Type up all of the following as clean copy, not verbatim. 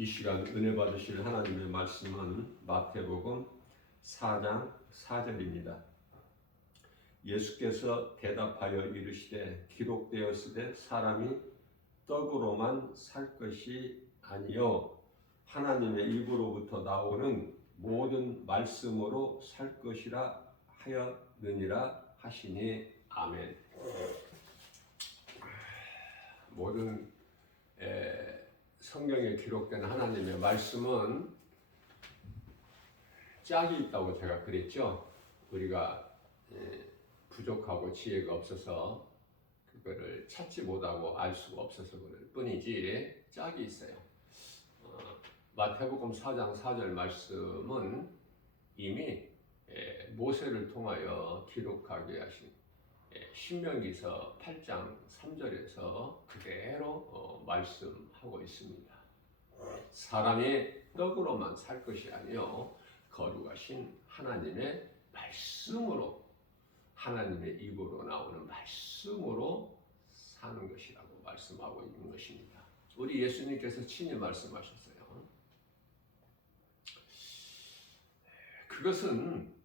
이 시간 은혜 받으실 하나님의 말씀은 마태복음 4장 4절입니다. 예수께서 대답하여 이르시되 기록되었으되 사람이 떡으로만 살 것이 아니요 하나님의 입으로부터 나오는 모든 말씀으로 살 것이라 하였느니라 하시니 아멘. 모든 성경에 기록된 하나님의 말씀은 짝이 있다고 제가 그랬죠. 우리가 부족하고 지혜가 없어서 그거를 찾지 못하고 알 수가 없어서 그럴 뿐이지 짝이 있어요. 마태복음 4장 4절 말씀은 이미 모세를 통하여 기록하게 하신 신명기서 8장 3절에서 그대로 말씀하고 있습니다. 사람이 떡으로만 살 것이 아니요 거룩하신 하나님의 말씀으로, 하나님의 입으로 나오는 말씀으로 사는 것이라고 말씀하고 있는 것입니다. 우리 예수님께서 친히 말씀하셨어요. 그것은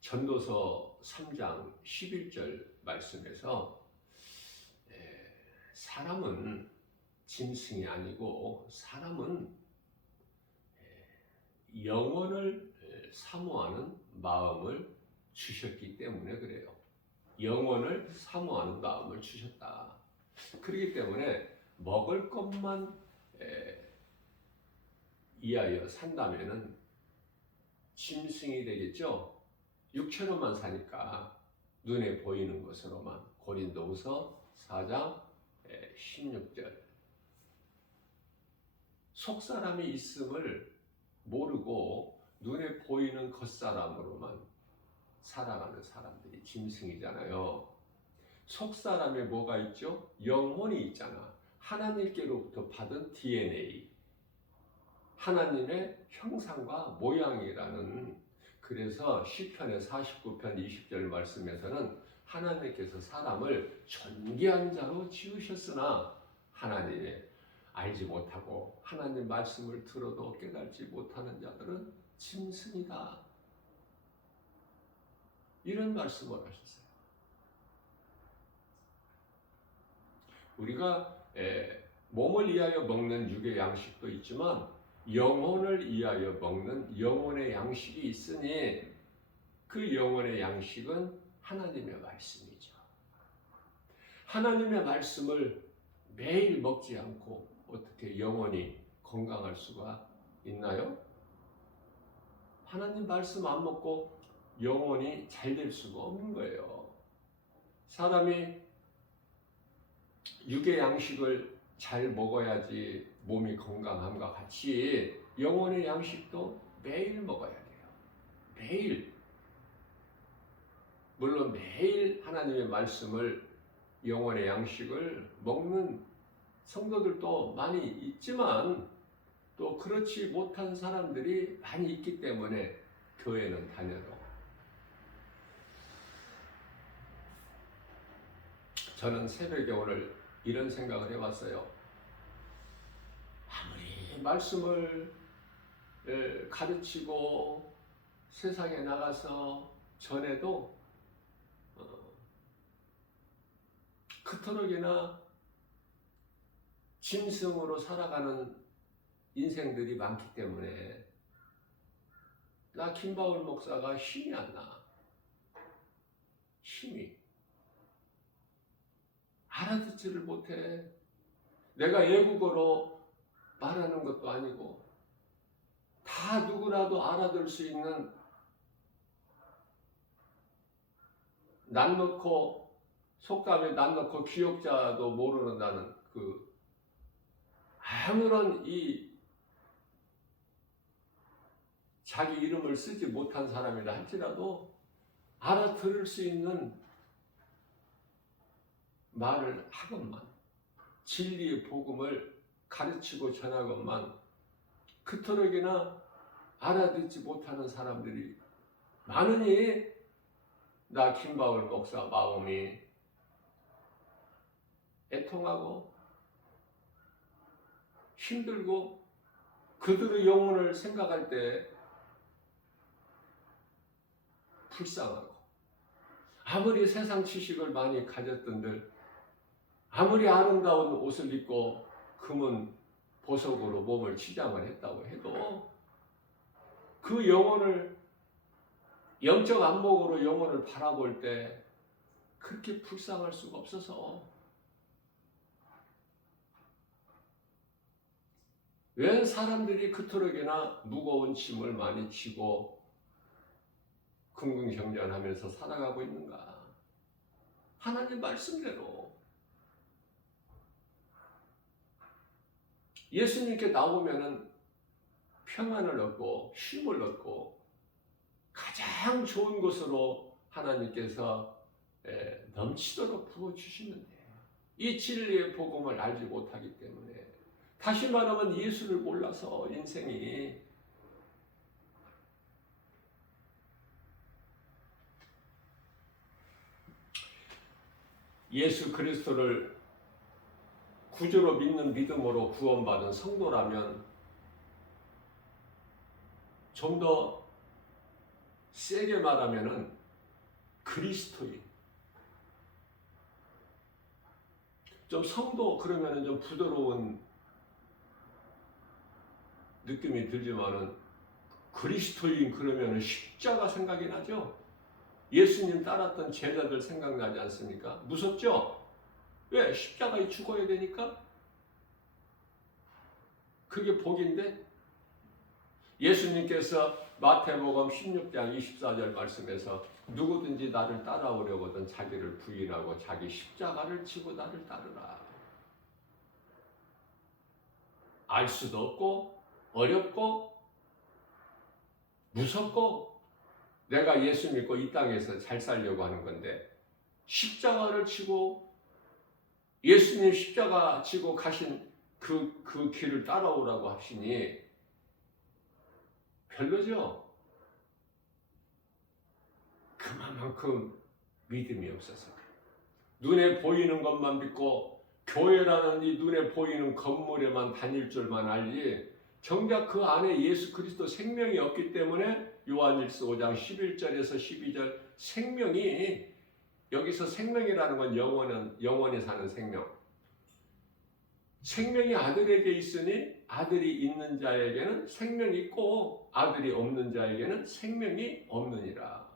전도서 3장 11절 말씀에서 사람은 짐승이 아니고 사람은 영원을 사모하는 마음을 주셨기 때문에 그래요. 영원을 사모하는 마음을 주셨다. 그렇기 때문에 먹을 것만 이하여 산다면은 짐승이 되겠죠. 육체로만 사니까 눈에 보이는 것으로만. 고린도후서 4장 16절. 속사람이 있음을 모르고 눈에 보이는 겉사람으로만 살아가는 사람들이 짐승이잖아요. 속사람에 뭐가 있죠? 영혼이 있잖아. 하나님께로부터 받은 DNA, 하나님의 형상과 모양이라는. 그래서 시편의 49편 20절 말씀에서는 하나님께서 사람을 존귀한 자로 지으셨으나 하나님의 알지 못하고 하나님 말씀을 들어도 깨닫지 못하는 자들은 짐승이다. 이런 말씀을 하셨어요. 우리가 몸을 위하여 먹는 육의 양식도 있지만 영혼을 위하여 먹는 영혼의 양식이 있으니 그 영혼의 양식은 하나님의 말씀이죠. 하나님의 말씀을 매일 먹지 않고 어떻게 영혼이 건강할 수가 있나요? 하나님 말씀 안 먹고 영혼이 잘 될 수가 없는 거예요. 사람이 육의 양식을 잘 먹어야지 몸이 건강함과 같이 영혼의 양식도 매일 먹어야 돼요. 매일. 물론 매일 하나님의 말씀을, 영혼의 양식을 먹는 성도들도 많이 있지만 또 그렇지 못한 사람들이 많이 있기 때문에 교회는 다녀도. 저는 새벽에 오늘 이런 생각을 해봤어요. 아무리 말씀을 가르치고 세상에 나가서 전해도 그토록이나 짐승으로 살아가는 인생들이 많기 때문에 나 김바울 목사가 힘이 안 나. 힘이. 알아듣지를 못해. 내가 외국어로 말하는 것도 아니고 다 누구라도 알아들 수 있는 난 놓고 속담에 난 놓고 기억자도 모르는다는 그 아무런 이 자기 이름을 쓰지 못한 사람이라 할지라도 알아들을 수 있는 말을 하건만, 진리의 복음을 가르치고 전하건만 그토록이나 알아듣지 못하는 사람들이 많으니 나 김바울 목사 마음이 애통하고 힘들고 그들의 영혼을 생각할 때 불쌍하고, 아무리 세상 지식을 많이 가졌던들, 아무리 아름다운 옷을 입고 금은 보석으로 몸을 치장을 했다고 해도 그 영혼을, 영적 안목으로 영혼을 바라볼 때 그렇게 불쌍할 수가 없어서, 왜 사람들이 그토록이나 무거운 짐을 많이 지고 긍긍정전하면서 살아가고 있는가? 하나님 말씀대로 예수님께 나오면은 평안을 얻고 쉼을 얻고 가장 좋은 것으로 하나님께서 넘치도록 부어주시는데, 이 진리의 복음을 알지 못하기 때문에, 다시 말하면 예수를 몰라서 인생이 예수 그리스도를 구주로 믿는 믿음으로 구원받은 성도라면 좀 더 세게 말하면은 그리스도인, 좀 성도 그러면은 좀 부드러운 느낌이 들지만은 그리스도인 그러면은 십자가 생각이 나죠. 예수님 따랐던 제자들 생각나지 않습니까? 무섭죠? 왜? 십자가에 죽어야 되니까? 그게 복인데, 예수님께서 마태복음 16장 24절 말씀에서 누구든지 나를 따라오려거든 자기를 부인하고 자기 십자가를 지고 나를 따르라. 알 수도 없고 어렵고 무섭고 내가 예수 믿고 이 땅에서 잘 살려고 하는 건데, 십자가를 지고 예수님 십자가 지고 가신 그 길을 따라오라고 하시니 별로죠? 그만큼 믿음이 없어서 그래요. 눈에 보이는 것만 믿고 교회라는 이 눈에 보이는 건물에만 다닐 줄만 알지, 정작 그 안에 예수 그리스도 생명이 없기 때문에 요한일서 5장 11절에서 12절 생명이, 여기서 생명이라는 건 영원히 사는 생명, 생명이 아들에게 있으니 아들이 있는 자에게는 생명이 있고 아들이 없는 자에게는 생명이 없느니라.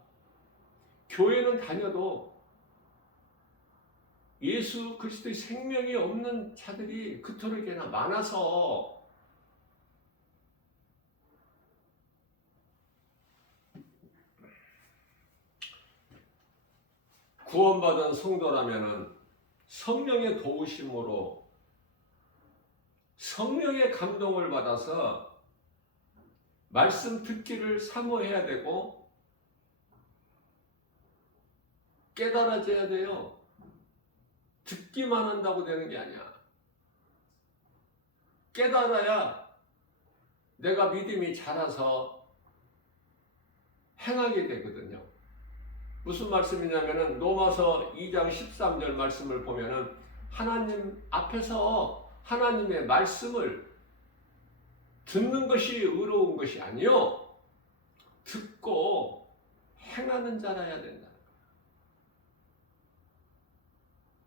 교회는 다녀도 예수 그리스도의 생명이 없는 자들이 그토록이나 많아서 구원받은 성도라면은 성령의 도우심으로 성령의 감동을 받아서 말씀 듣기를 사모해야 되고 깨달아져야 돼요. 듣기만 한다고 되는 게 아니야. 깨달아야 내가 믿음이 자라서 행하게 되거든요. 무슨 말씀이냐면은 로마서 2장 13절 말씀을 보면은 하나님 앞에서 하나님의 말씀을 듣는 것이 의로운 것이 아니요, 듣고 행하는 자라야 된다.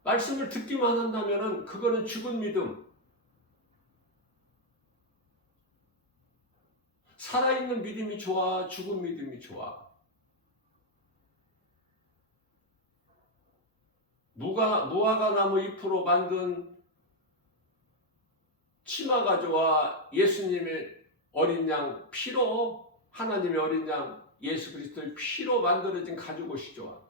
말씀을 듣기만 한다면은 그거는 죽은 믿음. 살아있는 믿음이 좋아, 죽은 믿음이 좋아? 무화과 나무 잎으로 만든 치마가 좋아, 예수님의 어린 양 피로, 하나님의 어린 양 예수 그리스도의 피로 만들어진 가죽옷이 좋아?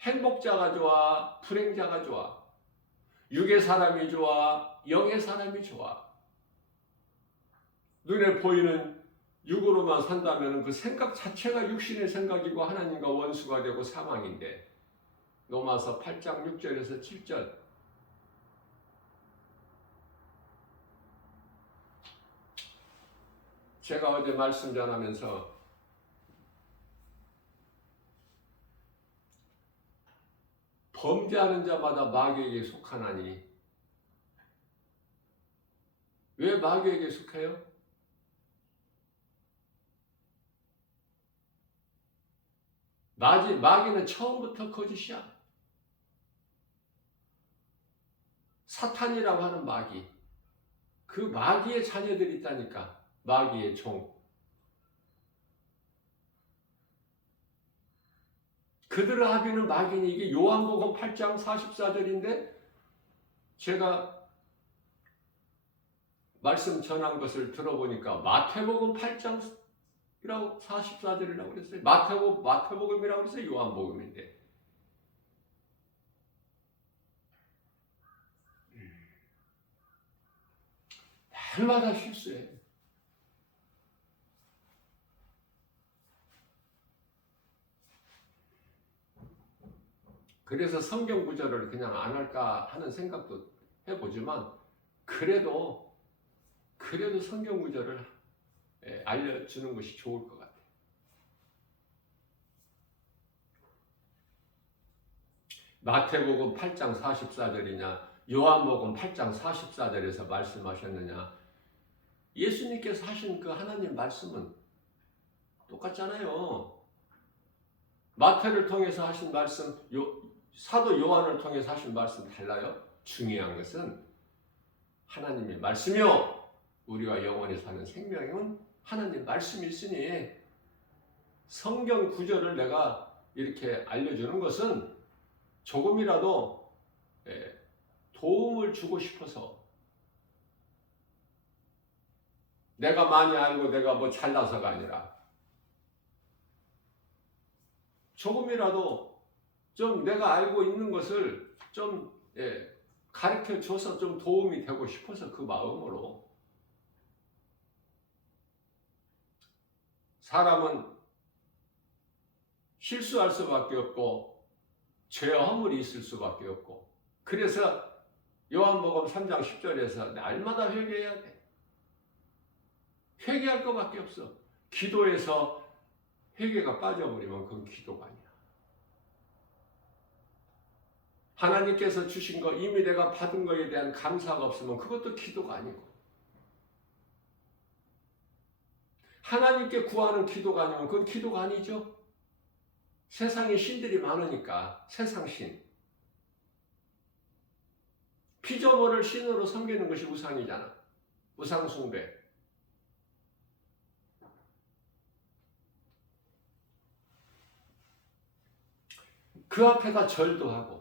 행복자가 좋아, 불행자가 좋아? 육의 사람이 좋아, 영의 사람이 좋아? 눈에 보이는 육으로만 산다면 그 생각 자체가 육신의 생각이고 하나님과 원수가 되고 사망인데, 로마서 8장 6절에서 7절, 제가 어제 말씀 전하면서 범죄하는 자마다 마귀에게 속하나니 왜 마귀에게 속해요? 마귀는 처음부터 거짓이야. 사탄이라고 하는 마귀. 그 마귀의 자녀들이 있다니까. 마귀의 종. 그들의 합의는 마귀니. 이게 요한복음 8장 44절인데 제가 말씀 전한 것을 들어보니까 마태복음 8장 44절이라고 그랬어요. 마태복음이라고 그랬어요. 요한복음인데. 날마다 실수해. 그래서 성경 구절을 그냥 안 할까 하는 생각도 해보지만 그래도 성경 구절을 알려주는 것이 좋을 것 같아요. 마태복음 8장 44절이냐 요한복음 8장 44절에서 말씀하셨느냐, 예수님께서 하신 그 하나님 말씀은 똑같잖아요. 마태를 통해서 하신 말씀, 사도 요한을 통해서 하신 말씀 달라요? 중요한 것은 하나님의 말씀이요 우리가 영원히 사는 생명은 하나님 말씀이 있으니 성경 구절을 내가 이렇게 알려주는 것은 조금이라도 도움을 주고 싶어서, 내가 많이 알고 내가 뭐 잘나서가 아니라 조금이라도 좀 내가 알고 있는 것을 좀 가르쳐 줘서 좀 도움이 되고 싶어서 그 마음으로. 사람은 실수할 수밖에 없고 죄와 허물이 있을 수밖에 없고, 그래서 요한복음 3장 10절에서 날마다 회개해야 돼. 회개할 것밖에 없어. 기도에서 회개가 빠져버리면 그건 기도가 아니야. 하나님께서 주신 거, 이미 내가 받은 거에 대한 감사가 없으면 그것도 기도가 아니고, 하나님께 구하는 기도가 아니면 그건 기도가 아니죠. 세상에 신들이 많으니까, 세상 신. 피조물을 신으로 섬기는 것이 우상이잖아. 우상 숭배. 그 앞에다 절도 하고,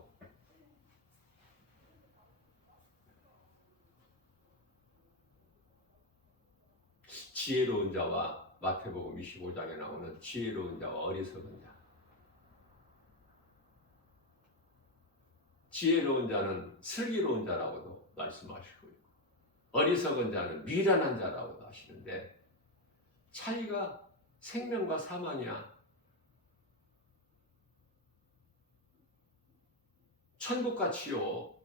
지혜로운 자와, 마태복음 25장에 나오는 지혜로운 자와 어리석은 자. 지혜로운 자는 슬기로운 자라고도 말씀하시고 있고, 어리석은 자는 미련한 자라고도 하시는데, 차이가 생명과 사망이야. 천국과 지옥.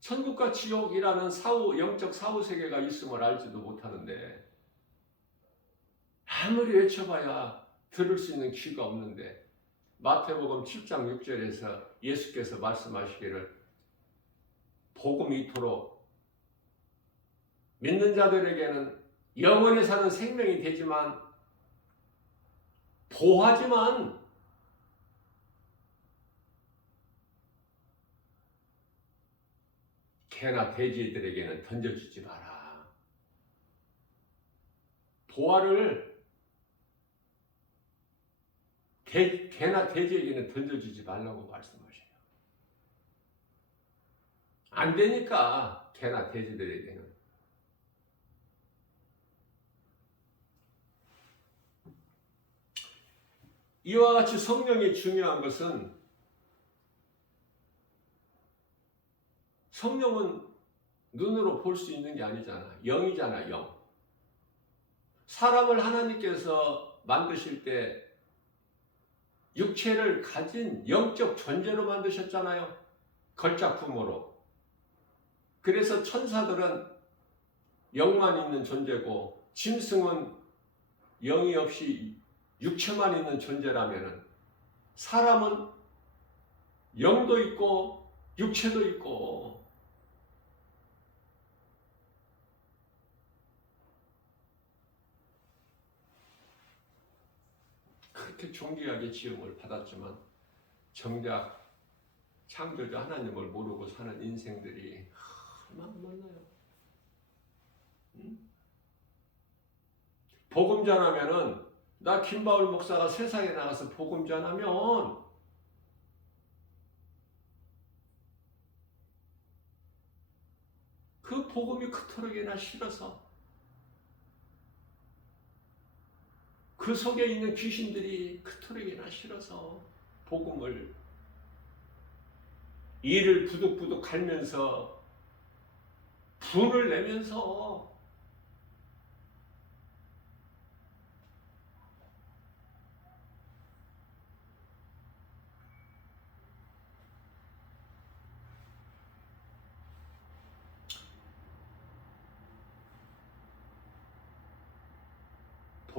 천국과 지옥이라는 영적 사후세계가 있음을 알지도 못하는데, 아무리 외쳐봐야 들을 수 있는 귀가 없는데, 마태복음 7장 6절에서 예수께서 말씀하시기를 복음이 이토록 믿는 자들에게는 영원히 사는 생명이 되지만, 보하지만 개나 돼지들에게는 던져주지 마라. 보화를 개나 돼지에게는 던져주지 말라고 말씀하셔요. 안 되니까 개나 돼지들에게는. 이와 같이 성령이 중요한 것은, 성령은 눈으로 볼 수 있는 게 아니잖아. 영이잖아, 영. 사람을 하나님께서 만드실 때 육체를 가진 영적 존재로 만드셨잖아요. 걸작품으로. 그래서 천사들은 영만 있는 존재고, 짐승은 영이 없이 육체만 있는 존재라면, 사람은 영도 있고 육체도 있고, 그렇게 존귀하게 지음을 받았지만 정작 창조자 하나님을 모르고 사는 인생들이 얼마나 많나요? 복음 전하면은 나 김바울 목사가 세상에 나가서 복음 전하면 그 복음이 그토록이나 싫어서 그 속에 있는 귀신들이 그토록이나 싫어서 복음을 이를 부득부득 갈면서 분을 내면서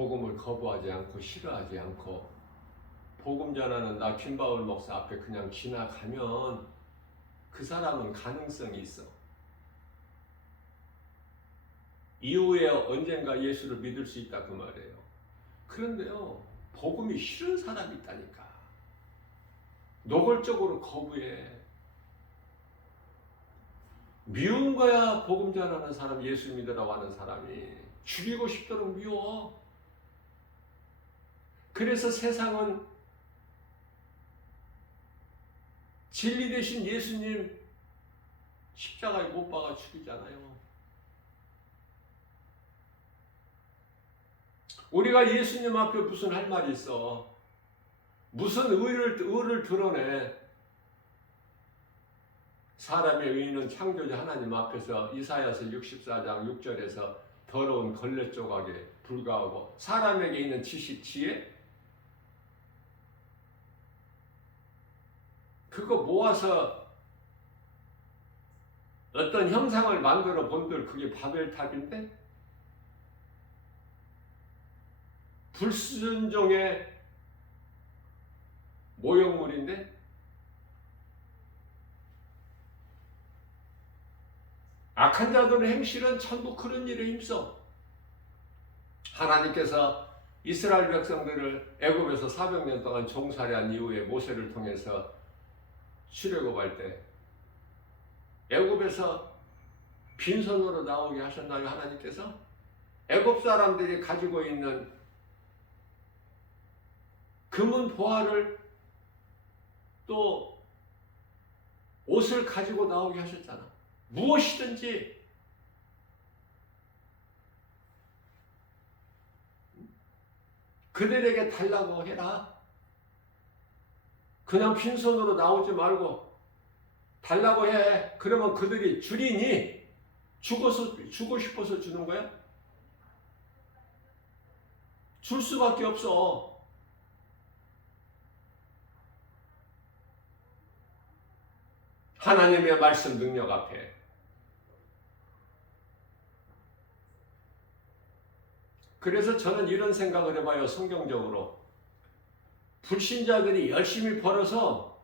복음을 거부하지 않고 싫어하지 않고 복음 전하는 나 김바울 목사 앞에 그냥 지나가면 그 사람은 가능성이 있어. 이후에 언젠가 예수를 믿을 수 있다 그 말이에요. 그런데요, 복음이 싫은 사람이 있다니까. 노골적으로 거부해. 미운 거야. 복음 전하는 사람, 예수 믿으라고 하는 사람이 죽이고 싶도록 미워. 그래서 세상은 진리 대신 예수님 십자가에 못 박아 죽이잖아요. 우리가 예수님 앞에 무슨 할 말이 있어? 무슨 의를 드러내? 사람의 의는 창조자 하나님 앞에서 이사야서 64장 6절에서 더러운 걸레 조각에 불과하고 사람에게 있는 지식, 지혜? 그거 모아서 어떤 형상을 만들어 본들 그게 바벨탑인데? 불순종의 모형물인데? 악한 자들의 행실은 전부 그런 일에 힘써. 하나님께서 이스라엘 백성들을 애굽에서 400년 동안 종살이한 이후에 모세를 통해서 출애굽할 때 애굽에서 빈손으로 나오게 하셨나요? 하나님께서? 애굽 사람들이 가지고 있는 금은 보화를 또 옷을 가지고 나오게 하셨잖아. 무엇이든지 그들에게 달라고 해라. 그냥 빈손으로 나오지 말고 달라고 해. 그러면 그들이 주리니 주고 싶어서 주는 거야? 줄 수밖에 없어. 하나님의 말씀 능력 앞에. 그래서 저는 이런 생각을 해봐요. 성경적으로. 불신자들이 열심히 벌어서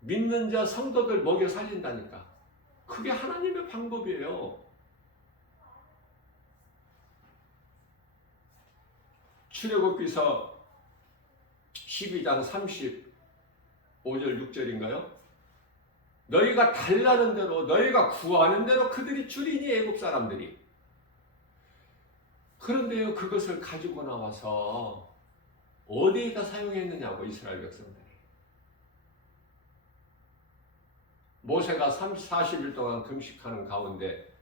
믿는 자 성도들 먹여 살린다니까. 그게 하나님의 방법이에요. 출애굽기서 12장 35절 6절인가요? 너희가 달라는 대로 너희가 구하는 대로 그들이 주리니 애굽 사람들이. 그런데요, 그것을 가지고 나와서 어디에다 사용했느냐고, 이스라엘 백성들이. 모세가 40일 동안 금식하는 가운데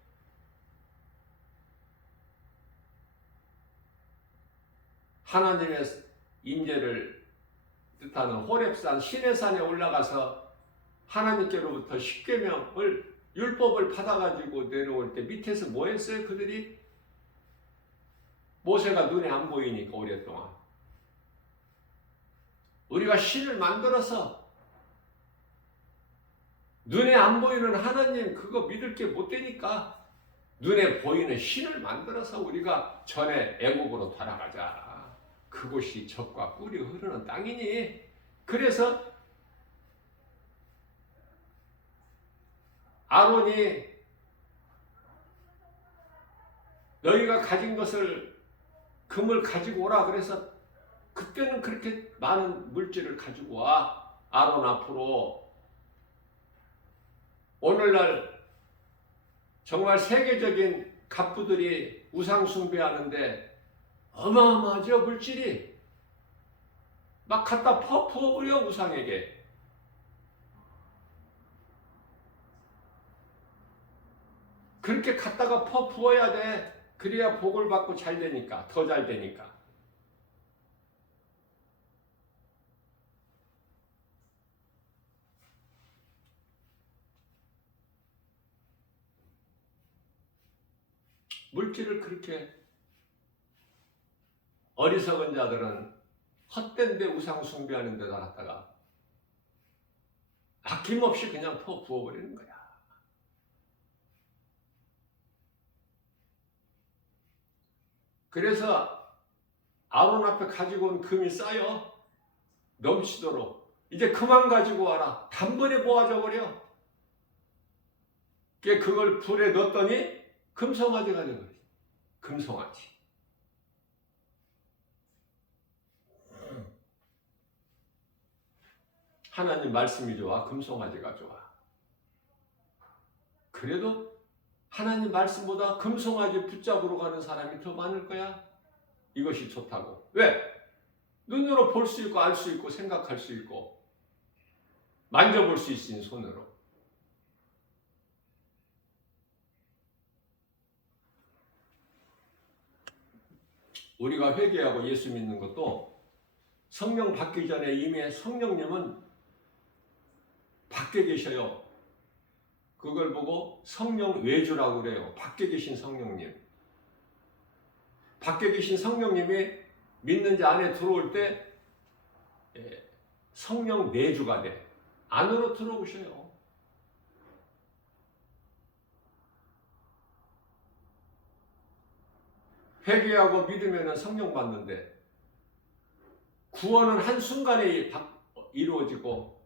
하나님의 임재를 뜻하는 호렙산 시내산에 올라가서 하나님께로부터 십계명을 율법을 받아가지고 내려올 때 밑에서 뭐 했어요? 그들이 모세가 눈에 안 보이니까 오랫동안 우리가 신을 만들어서 눈에 안 보이는 하나님 그거 믿을 게 못 되니까 눈에 보이는 신을 만들어서 우리가 전에 애국으로 돌아가자. 그곳이 젖과 꿀이 흐르는 땅이니. 그래서 아론이 너희가 가진 것을 금을 가지고 오라 그래서 그때는 그렇게 많은 물질을 가지고 와. 아론 앞으로. 오늘날 정말 세계적인 갑부들이 우상 숭배하는데 어마어마하죠, 물질이. 막 갖다 퍼부어버려, 우상에게. 그렇게 갖다가 퍼부어야 돼. 그래야 복을 받고 잘 되니까, 더 잘 되니까. 물질을 그렇게 어리석은 자들은 헛된 데 우상 숭배하는 데다 갖다가 아낌없이 그냥 부어버리는 거야. 그래서 아론 앞에 가지고 온 금이 쌓여 넘치도록 이제 그만 가지고 와라. 단번에 모아져 버려. 그걸 불에 넣었더니 금송아지가 되거든. 금송아지. 하나님 말씀이 좋아? 금송아지가 좋아? 그래도 하나님 말씀보다 금송아지 붙잡으러 가는 사람이 더 많을 거야. 이것이 좋다고. 왜? 눈으로 볼 수 있고 알 수 있고 생각할 수 있고 만져볼 수 있으니 손으로. 우리가 회개하고 예수 믿는 것도 성령 받기 전에 이미 성령님은 밖에 계셔요. 그걸 보고 성령 외주라고 그래요. 밖에 계신 성령님. 밖에 계신 성령님이 믿는 자 안에 들어올 때 성령 내주가 돼. 안으로 들어오셔요. 회개하고 믿으면 성령 받는데 구원은 한순간에 이루어지고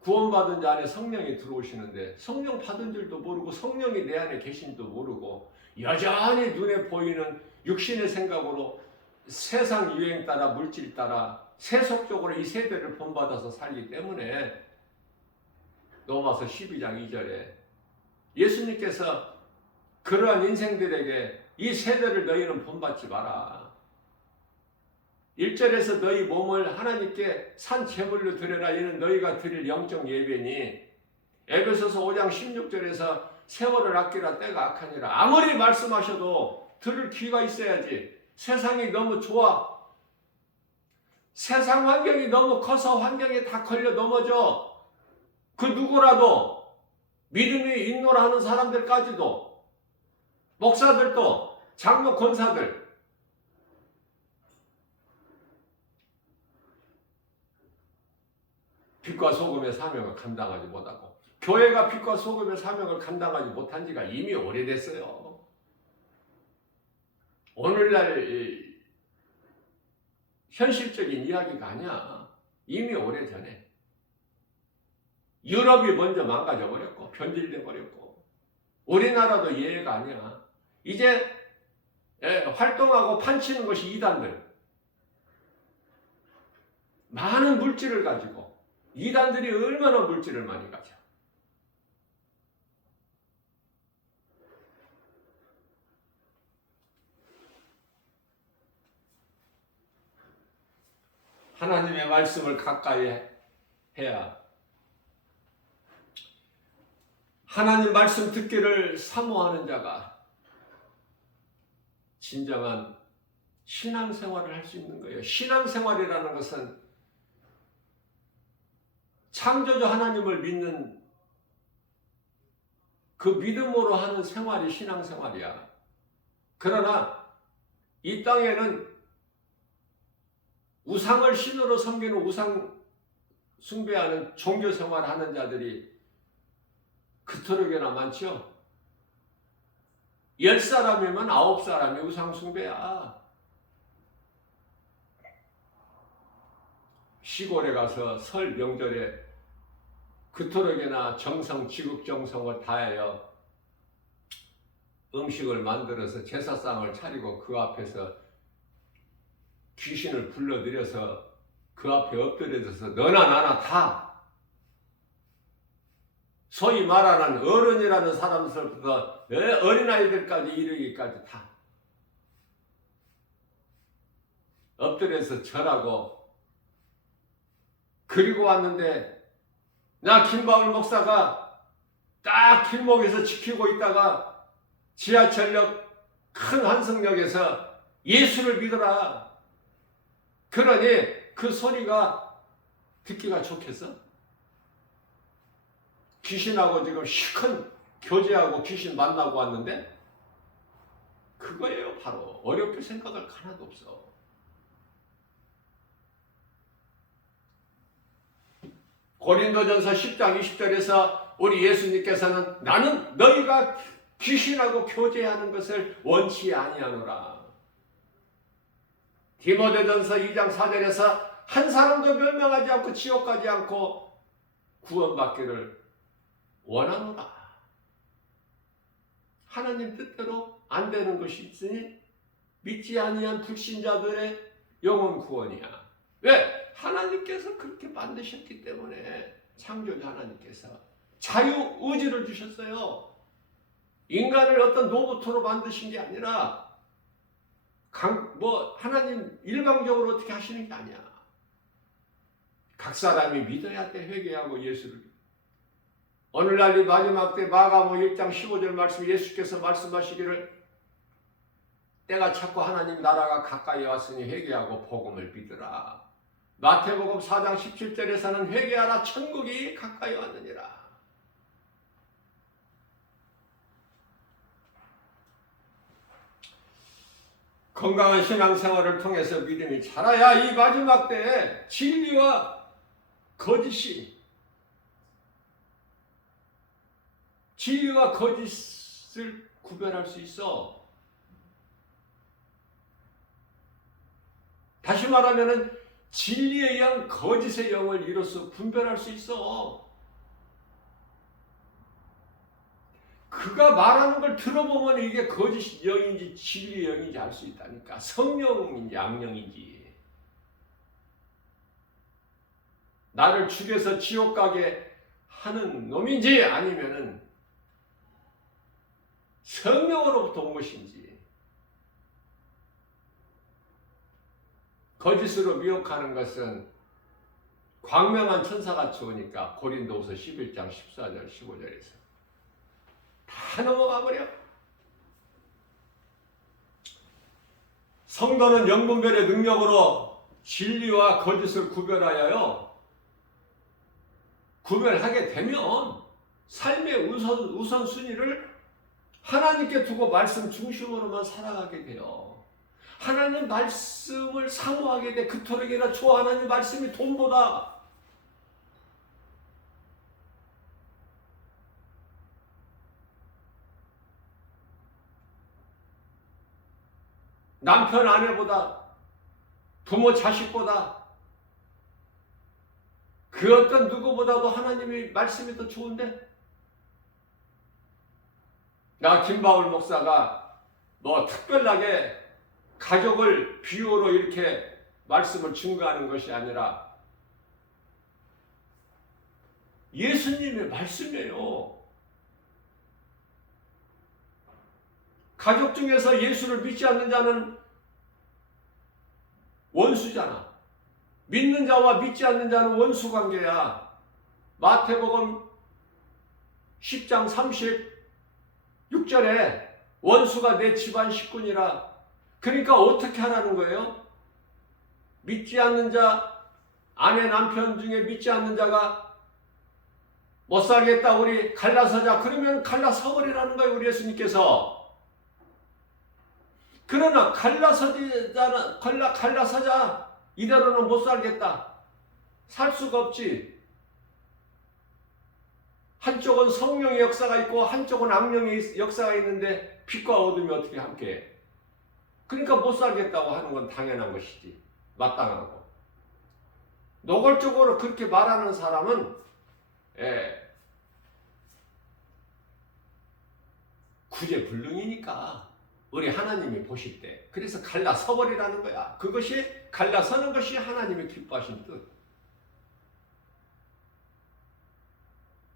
구원받은 자 안에 성령이 들어오시는데 성령 받은 줄도 모르고 성령이 내 안에 계신지도 모르고 여전히 눈에 보이는 육신의 생각으로 세상 유행 따라 물질 따라 세속적으로 이 세대를 본받아서 살기 때문에 로마서 12장 2절에 예수님께서 그러한 인생들에게 이 세대를 너희는 본받지 마라. 1절에서 너희 몸을 하나님께 산 제물로 드려라. 이는 너희가 드릴 영적 예배니 에베소서 5장 16절에서 세월을 아끼라 때가 악하니라. 아무리 말씀하셔도 들을 귀가 있어야지. 세상이 너무 좋아. 세상 환경이 너무 커서 환경에 다 걸려 넘어져. 그 누구라도 믿음이 있노라 하는 사람들까지도 목사들도 장로 권사들 빛과 소금의 사명을 감당하지 못하고 교회가 빛과 소금의 사명을 감당하지 못한 지가 이미 오래됐어요. 오늘날 현실적인 이야기가 아니야. 이미 오래전에 유럽이 먼저 망가져 버렸고 변질돼 버렸고 우리나라도 예외가 아니야. 이제 활동하고 판치는 것이 이단들. 많은 물질을 가지고 이단들이 얼마나 물질을 많이 가져. 하나님의 말씀을 가까이 해야 하나님 말씀 듣기를 사모하는 자가 진정한 신앙생활을 할 수 있는 거예요. 신앙생활이라는 것은 창조주 하나님을 믿는 그 믿음으로 하는 생활이 신앙생활이야. 그러나 이 땅에는 우상을 신으로 섬기는 우상 숭배하는 종교생활을 하는 자들이 그토록이나 많죠. 10사람이면 9사람이 우상 숭배야. 시골에 가서 설 명절에 그토록이나 정성 지극정성을 다하여 음식을 만들어서 제사상을 차리고 그 앞에서 귀신을 불러들여서 그 앞에 엎드려져서 너나 나나 다 소위 말하는 어른이라는 사람들부터 어린아이들까지 이르기까지 다 엎드려서 절하고, 그리고 왔는데 나 김바울 목사가 딱 길목에서 지키고 있다가 지하철역 큰 환승역에서 예수를 믿어라. 그러니 그 소리가 듣기가 좋겠어? 귀신하고 지금 시큰 교제하고 귀신 만나고 왔는데, 그거예요. 바로 어렵게 생각할 하나도 없어. 고린도전서 10장 20절에서 우리 예수님께서는 나는 너희가 귀신하고 교제하는 것을 원치 아니하노라. 디모데전서 2장 4절에서 한 사람도 멸망하지 않고 지옥 가지 않고 구원받기를 원하노라. 하나님 뜻대로 안 되는 것이 있으니 믿지 아니한 불신자들의 영혼 구원이야. 왜? 하나님께서 그렇게 만드셨기 때문에. 창조주 하나님께서 자유의지를 주셨어요. 인간을 어떤 로봇으로 만드신 게 아니라 하나님 일방적으로 어떻게 하시는 게 아니야. 각 사람이 믿어야 돼. 회개하고 예수를. 오늘날 이 마지막 때 마가복음 1장 15절 말씀, 예수께서 말씀하시기를 때가 찼고 하나님 나라가 가까이 왔으니 회개하고 복음을 믿으라. 마태복음 4장 17절에서는 회개하라 천국이 가까이 왔느니라. 건강한 신앙생활을 통해서 믿음이 자라야 이 마지막 때에 진리와 거짓이, 진리와 거짓을 구별할 수 있어. 다시 말하면은 진리의 영, 거짓의 영을 이로써 분별할 수 있어. 그가 말하는 걸 들어보면 이게 거짓 영인지 진리의 영인지 알 수 있다니까. 성령인지 악령인지. 나를 죽여서 지옥 가게 하는 놈인지 아니면은 성령으로부터 온 것인지. 거짓으로 미혹하는 것은 광명한 천사같이 오니까 고린도후서 11장 14절 15절에서 다 넘어가 버려. 성도는 영분별의 능력으로 진리와 거짓을 구별하여요. 구별하게 되면 삶의 우선순위를 하나님께 두고 말씀 중심으로만 살아가게 돼요. 하나님 말씀을 사모하게 돼. 그토록이나 저 하나님 말씀이 돈보다. 남편 아내보다, 부모 자식보다, 그 어떤 누구보다도 하나님의 말씀이 더 좋은데, 나 김바울 목사가 특별하게 가족을 비유로 이렇게 말씀을 증거하는 것이 아니라 예수님의 말씀이에요. 가족 중에서 예수를 믿지 않는 자는 원수잖아. 믿는 자와 믿지 않는 자는 원수 관계야. 마태복음 10장 36절에 원수가 내 집안 식구니라. 그러니까 어떻게 하라는 거예요? 믿지 않는 자, 아내 남편 중에 믿지 않는 자가 못 살겠다, 우리 갈라서자. 그러면 갈라서버리라는 거예요, 우리 예수님께서. 그러나 갈라서자, 이대로는 못 살겠다. 살 수가 없지. 한쪽은 성령의 역사가 있고 한쪽은 악령의 역사가 있는데 빛과 어둠이 어떻게 함께해? 그러니까 못 살겠다고 하는 건 당연한 것이지. 마땅하고. 노골적으로 그렇게 말하는 사람은 구제불능이니까 우리 하나님이 보실 때. 그래서 갈라서버리라는 거야. 그것이 갈라서는 것이 하나님의 기뻐하신 뜻.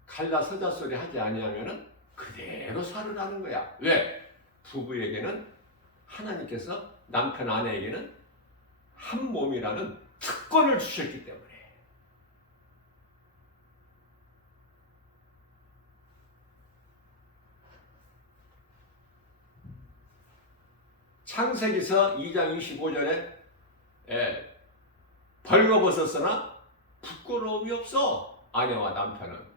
갈라서자 소리 하지 아니하면은 그대로 살으라는 거야. 왜? 부부에게는 하나님께서 남편 아내에게는 한 몸이라는 특권을 주셨기 때문에. 창세기서 2장 25절에 벌거벗었으나 부끄러움이 없어. 아내와 남편은.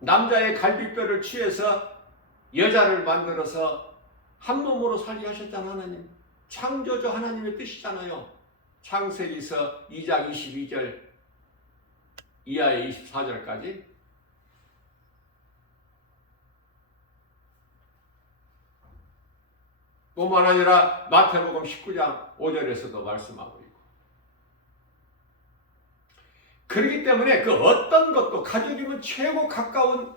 남자의 갈비뼈를 취해서 여자를 만들어서 한 몸으로 살게 하셨잖아. 하나님. 창조주 하나님의 뜻이잖아요. 창세기서 2장 22절 이하의 24절까지. 뿐만 아니라 마태복음 19장 5절에서도 말씀하고 있고. 그렇기 때문에 그 어떤 것도 가족이면 최고 가까운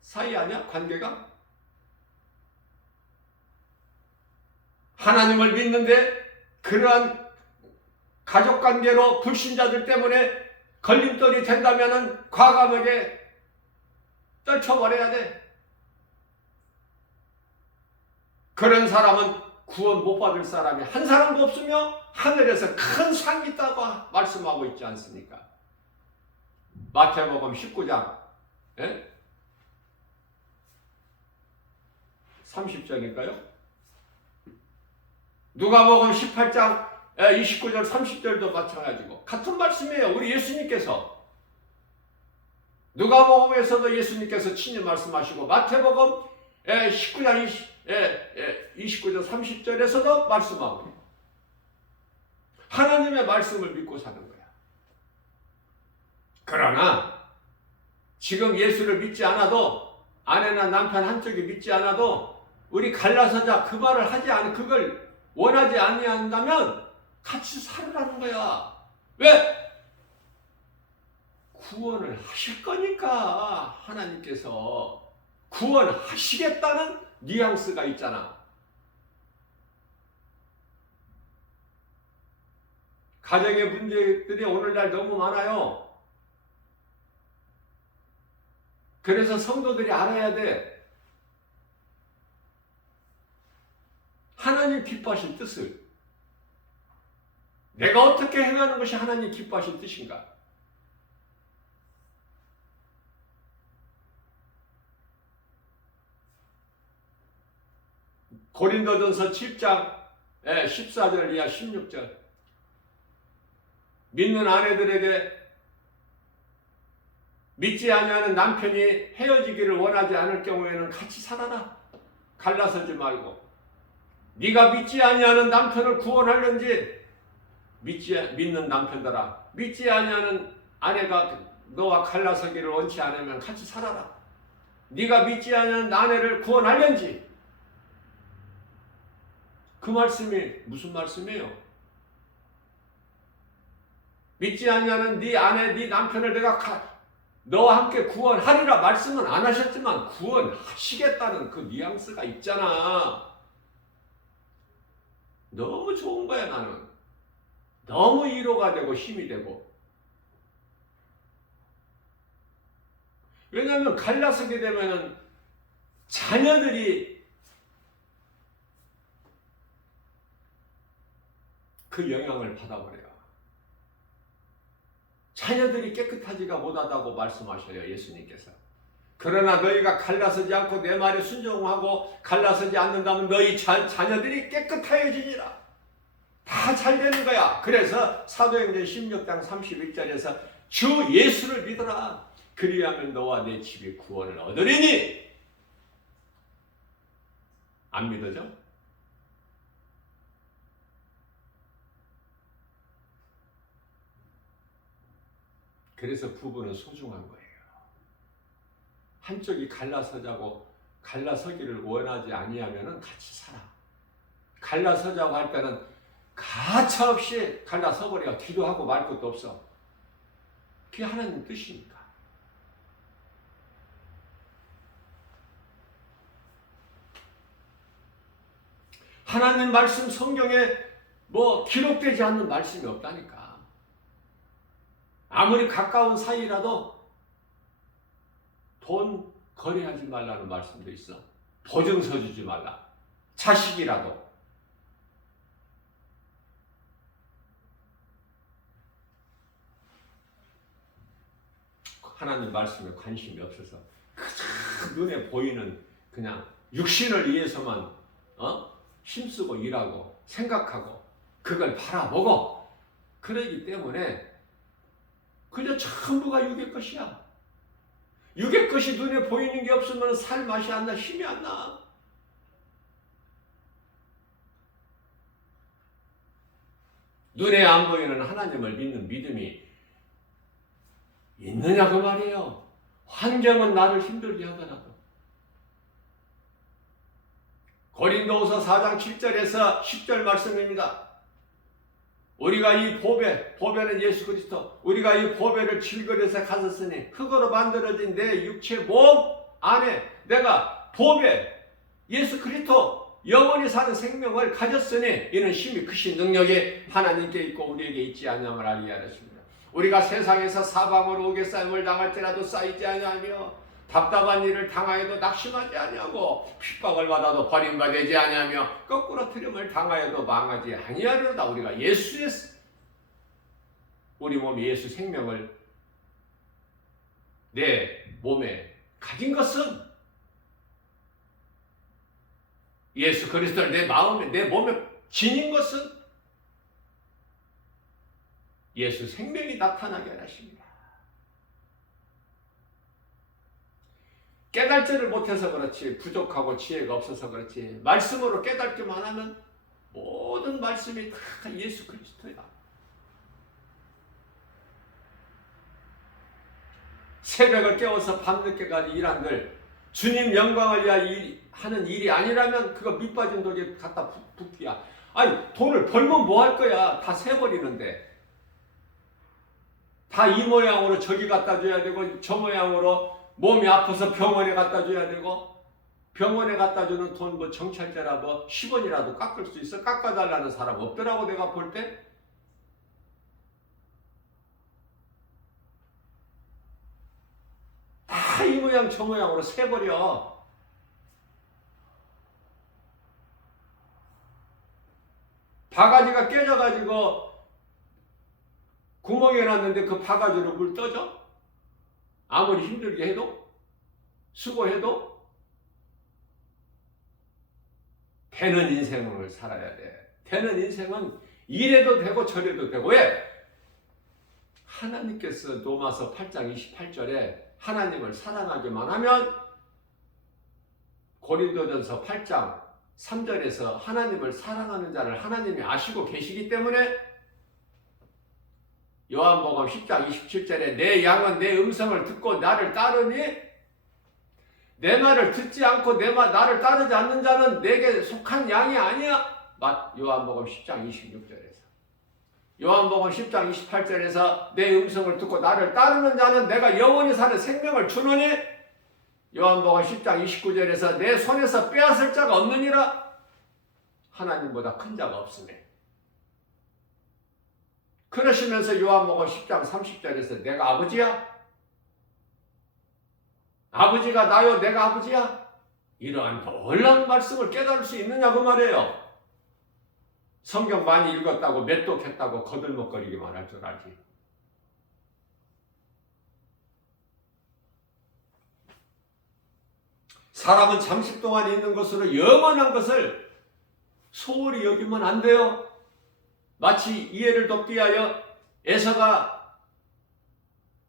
사이 아니야? 관계가? 하나님을 믿는데 그러한 가족관계로 불신자들 때문에 걸림돌이 된다면 과감하게 떨쳐버려야 돼. 그런 사람은 구원 못 받을 사람이 한 사람도 없으며 하늘에서 큰 상이 있다고 말씀하고 있지 않습니까? 마태복음 19장 30절일까요? 누가복음 18장 29절 30절도 마찬가지고 같은 말씀이에요. 우리 예수님께서 누가복음에서도 예수님께서 친히 말씀하시고 마태복음 19장 29절 30절에서도 말씀하고 하나님의 말씀을 믿고 사는 거야. 그러나 지금 예수를 믿지 않아도 아내나 남편 한쪽이 믿지 않아도 우리 갈라서자 그 말을 하지 않은 그걸 원하지 아니한다면 같이 살으라는 거야. 왜? 구원을 하실 거니까. 하나님께서 구원하시겠다는 뉘앙스가 있잖아. 가정의 문제들이 오늘날 너무 많아요. 그래서 성도들이 알아야 돼. 하나님 기뻐하신 뜻을. 내가 어떻게 행하는 것이 하나님 기뻐하신 뜻인가? 고린도전서 7장 14절 이하 16절. 믿는 아내들에게 믿지 아니하는 남편이 헤어지기를 원하지 않을 경우에는 같이 살아라. 갈라서지 말고. 네가 믿지 아니하는 남편을 구원하려는지 믿는 남편들아, 믿지 아니하는 아내가 너와 갈라서기를 원치 않으면 같이 살아라. 네가 믿지 아니하는 아내를 구원하려는지. 그 말씀이 무슨 말씀이에요? 믿지 아니하는 네 아내, 네 남편을 내가 너와 함께 구원하리라 말씀은 안 하셨지만 구원하시겠다는 그 뉘앙스가 있잖아. 너무 좋은 거야. 나는 너무 위로가 되고 힘이 되고. 왜냐하면 갈라서게 되면은 자녀들이 그 영향을 받아버려요. 자녀들이 깨끗하지가 못하다고 말씀하셔요. 예수님께서. 그러나 너희가 갈라서지 않고 내 말에 순종하고 갈라서지 않는다면 너희 자녀들이 깨끗하여지니라. 다 잘 되는 거야. 그래서 사도행전 16장 31절에서 주 예수를 믿어라. 그리하면 너와 내 집이 구원을 얻으리니. 안 믿어져? 그래서 부부는 소중한 거예요. 한쪽이 갈라서기를 원하지 아니하면 같이 살아. 갈라서자고 할 때는 가차없이 갈라서버려. 기도하고 말 것도 없어. 그게 하나님 뜻이니까. 하나님 말씀 성경에 뭐 기록되지 않는 말씀이 없다니까. 아무리 가까운 사이라도 돈 거래하지 말라는 말씀도 있어. 보증서 주지 말라. 자식이라도. 하나님 말씀에 관심이 없어서 그저 눈에 보이는 그냥 육신을 위해서만 힘쓰고 일하고 생각하고 그걸 바라보고 그러기 때문에 그저 전부가 육의 것이야. 육의 것이 눈에 보이는 게 없으면 살 맛이 안 나, 힘이 안 나. 눈에 안 보이는 하나님을 믿는 믿음이 있느냐 그 말이에요. 환경은 나를 힘들게 하더라도. 고린도후서 4장 7절에서 10절 말씀입니다. 우리가 이 보배는 예수 그리스도, 우리가 이 보배를 질그릇에 가졌으니 흙으로 만들어진 내 육체 몸 안에 내가 보배 예수 그리스도 영원히 사는 생명을 가졌으니 이는 심히 크신 능력이 하나님께 있고 우리에게 있지 않냐을 알게 하였습니다. 우리가 세상에서 사방으로 우겨싸임을 당할지라도 쌓이지 아니하며 답답한 일을 당하여도 낙심하지 아니하고 핍박을 받아도 버림받지 아니하며 거꾸로 트림을 당하여도 망하지 아니하려다. 우리가 예수의 우리 몸 예수 생명을 내 몸에 가진 것은 예수 그리스도를 내 마음에 내 몸에 지닌 것은 예수 생명이 나타나게 하십니다. 깨달지를 못해서 그렇지, 부족하고 지혜가 없어서 그렇지, 말씀으로 깨닫기만 하면 모든 말씀이 다 예수 그리스도야. 새벽을 깨워서 밤늦게까지 일한들 주님 영광을 위하여 하는 일이 아니라면 그거 밑빠진 독에 갖다 붓기야. 아니 돈을 벌면 뭐 할 거야. 다 세버리는데. 다 이 모양으로 저기 갖다 줘야 되고 저 모양으로 몸이 아파서 병원에 갖다 줘야 되고 병원에 갖다 주는 돈 뭐 정찰제라 뭐 10원이라도 깎을 수 있어? 깎아달라는 사람 없더라고 내가 볼 때. 다 이 모양 저 모양으로 세버려. 바가지가 깨져가지고 구멍에 놨는데 그 바가지로 물 떠져? 아무리 힘들게 해도? 수고해도? 되는 인생을 살아야 돼. 되는 인생은 이래도 되고 저래도 되고. 왜? 하나님께서 로마서 8장 28절에 하나님을 사랑하기만 하면 고린도전서 8장 3절에서 하나님을 사랑하는 자를 하나님이 아시고 계시기 때문에 요한복음 10장 27절에 내 양은 내 음성을 듣고 나를 따르니 내 말을 듣지 않고 나를 따르지 않는 자는 내게 속한 양이 아니야. 요한복음 10장 26절에서 요한복음 10장 28절에서 내 음성을 듣고 나를 따르는 자는 내가 영원히 사는 생명을 주노니 요한복음 10장 29절에서 내 손에서 빼앗을 자가 없느니라. 하나님보다 큰 자가 없으네. 그러시면서 요한복음 10장 30절에서 내가 아버지야? 아버지가 나요? 내가 아버지야? 이러한 놀라운 말씀을 깨달을 수 있느냐 그 말이에요. 성경 많이 읽었다고 맷독했다고 거들먹거리기만 할 줄 알지. 사람은 잠시 동안 있는 것으로 영원한 것을 소홀히 여기면 안 돼요. 마치 이해를 돕기 위하여 에서가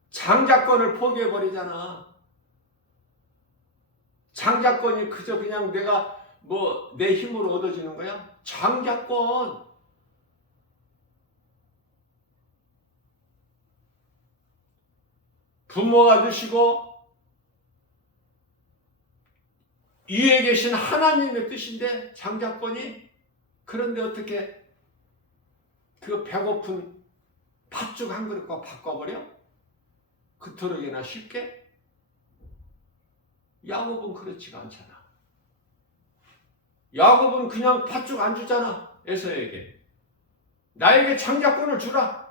장자권을 포기해버리잖아. 장자권이 그저 그냥 내가 뭐 내 힘으로 얻어지는 거야? 장자권. 부모가 되시고 위에 계신 하나님의 뜻인데 장자권이. 그런데 어떻게 그 배고픈 팥죽 한 그릇과 바꿔버려? 그토록이나 쉽게? 야곱은 그렇지가 않잖아. 야곱은 그냥 팥죽 안 주잖아. 에서에게. 나에게 장자권을 주라.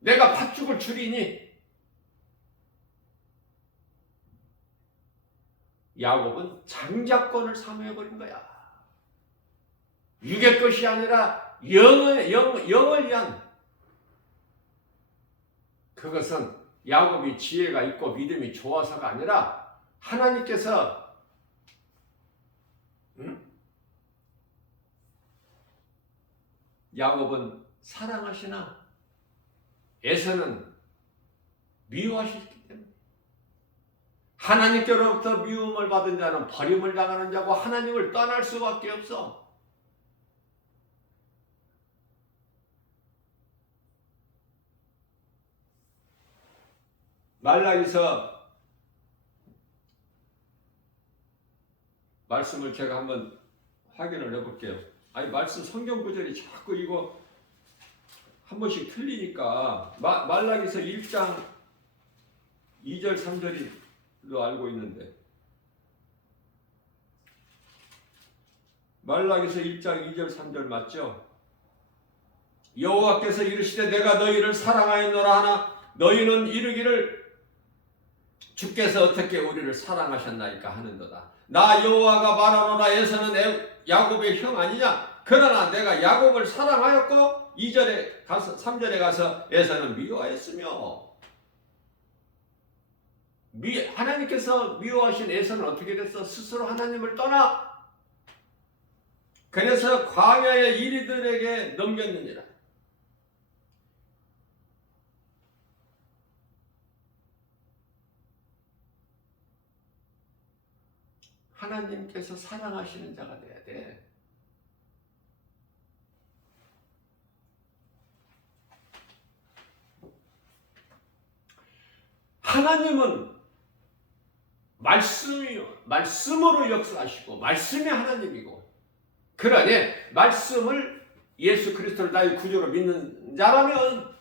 내가 팥죽을 주리니. 야곱은 장자권을 사모해버린 거야. 육의 것이 아니라 영을 위한. 그것은 야곱이 지혜가 있고 믿음이 좋아서가 아니라 하나님께서 야곱은 사랑하시나 에서는 미워하시기 때문에 하나님께로부터 미움을 받은 자는 버림을 당하는 자고 하나님을 떠날 수밖에 없어. 말라기서 말씀을 제가 한번 확인을 해볼게요. 아니 말씀 성경 구절이 자꾸 이거 한 번씩 틀리니까 말라기서 1장 2절 3절로 알고 있는데 말라기서 1장 2절 3절 맞죠? 여호와께서 이르시되 내가 너희를 사랑하였노라 하나 너희는 이르기를 주께서 어떻게 우리를 사랑하셨나이까 하는도다. 나 여호와가 말하노라 에서는 야곱의 형 아니냐? 그러나 내가 야곱을 사랑하였고 2절에 가서 3절에 가서 에서는 미워하였으며 하나님께서 미워하신 에서는 어떻게 됐어? 스스로 하나님을 떠나 그래서 광야의 이리들에게 넘겼느니라. 하나님께서 사랑하시는 자가 돼야 돼. 하나님은 말씀으로 역사하시고 말씀이 하나님이고 그러니 말씀을 예수 그리스도를 나의 구주로 믿는 자라면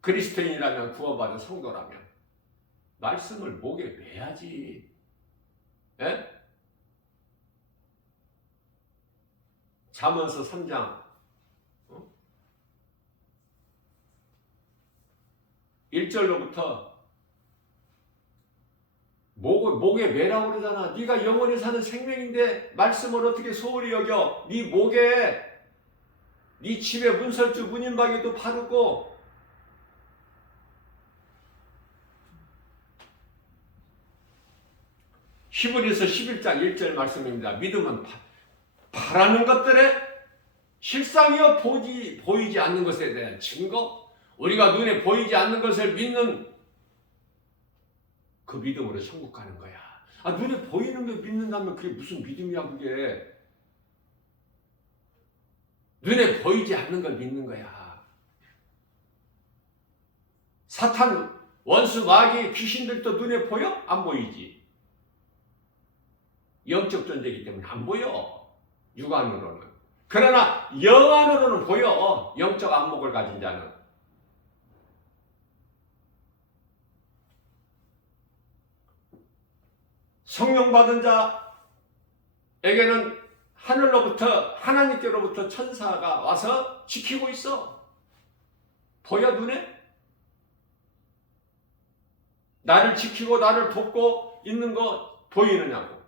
그리스도인이라면 구원받은 성도라면 말씀을 목에 매야지. 예? 잠언서 3장 1절로부터 목에 매라고 그러잖아. 네가 영원히 사는 생명인데 말씀을 어떻게 소홀히 여겨. 네 목에 네 집에 문설주 문인박에도 바르고 히브리서 11장 1절 말씀입니다. 믿음은 바라는 것들의 실상이요 보이지 않는 것에 대한 증거. 우리가 눈에 보이지 않는 것을 믿는 그 믿음으로 천국 가는 거야. 눈에 보이는 거 믿는다면 그게 무슨 믿음이야 그게. 눈에 보이지 않는 걸 믿는 거야. 사탄, 원수, 마귀, 귀신들도 눈에 보여? 안 보이지. 영적 존재이기 때문에 안 보여. 육안으로는. 그러나 영안으로는 보여. 영적 안목을 가진 자는. 성령 받은 자에게는 하늘로부터 하나님께로부터 천사가 와서 지키고 있어. 보여 눈에? 나를 지키고 나를 돕고 있는 거 보이느냐고.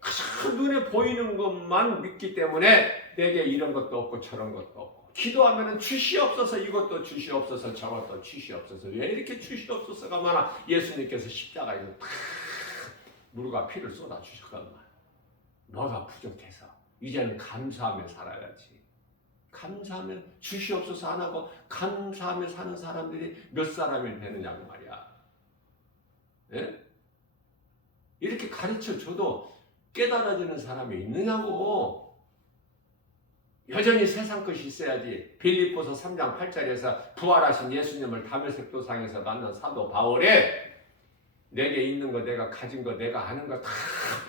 그저 눈에 보이는 것만 믿기 때문에 내게 이런 것도 없고 저런 것도 없고 기도하면 주시옵소서 이것도 주시옵소서 저것도 주시옵소서. 왜 이렇게 주시옵소서가 많아? 예수님께서 십자가에서 탁 물과 피를 쏟아주셨건만 너가 부족해서 이제는 감사하며 살아야지. 감사하며 주시옵소서 안 하고 감사하며 사는 사람들이 몇 사람이 되느냐고 말이야. 예? 이렇게 가르쳐줘도 깨달아지는 사람이 있느냐고. 여전히 세상 것이 있어야지. 빌립보서 3장 8절에서 부활하신 예수님을 다메섹 도상에서 만난 사도 바울이 내게 있는 거 내가 가진 거 내가 아는 거 다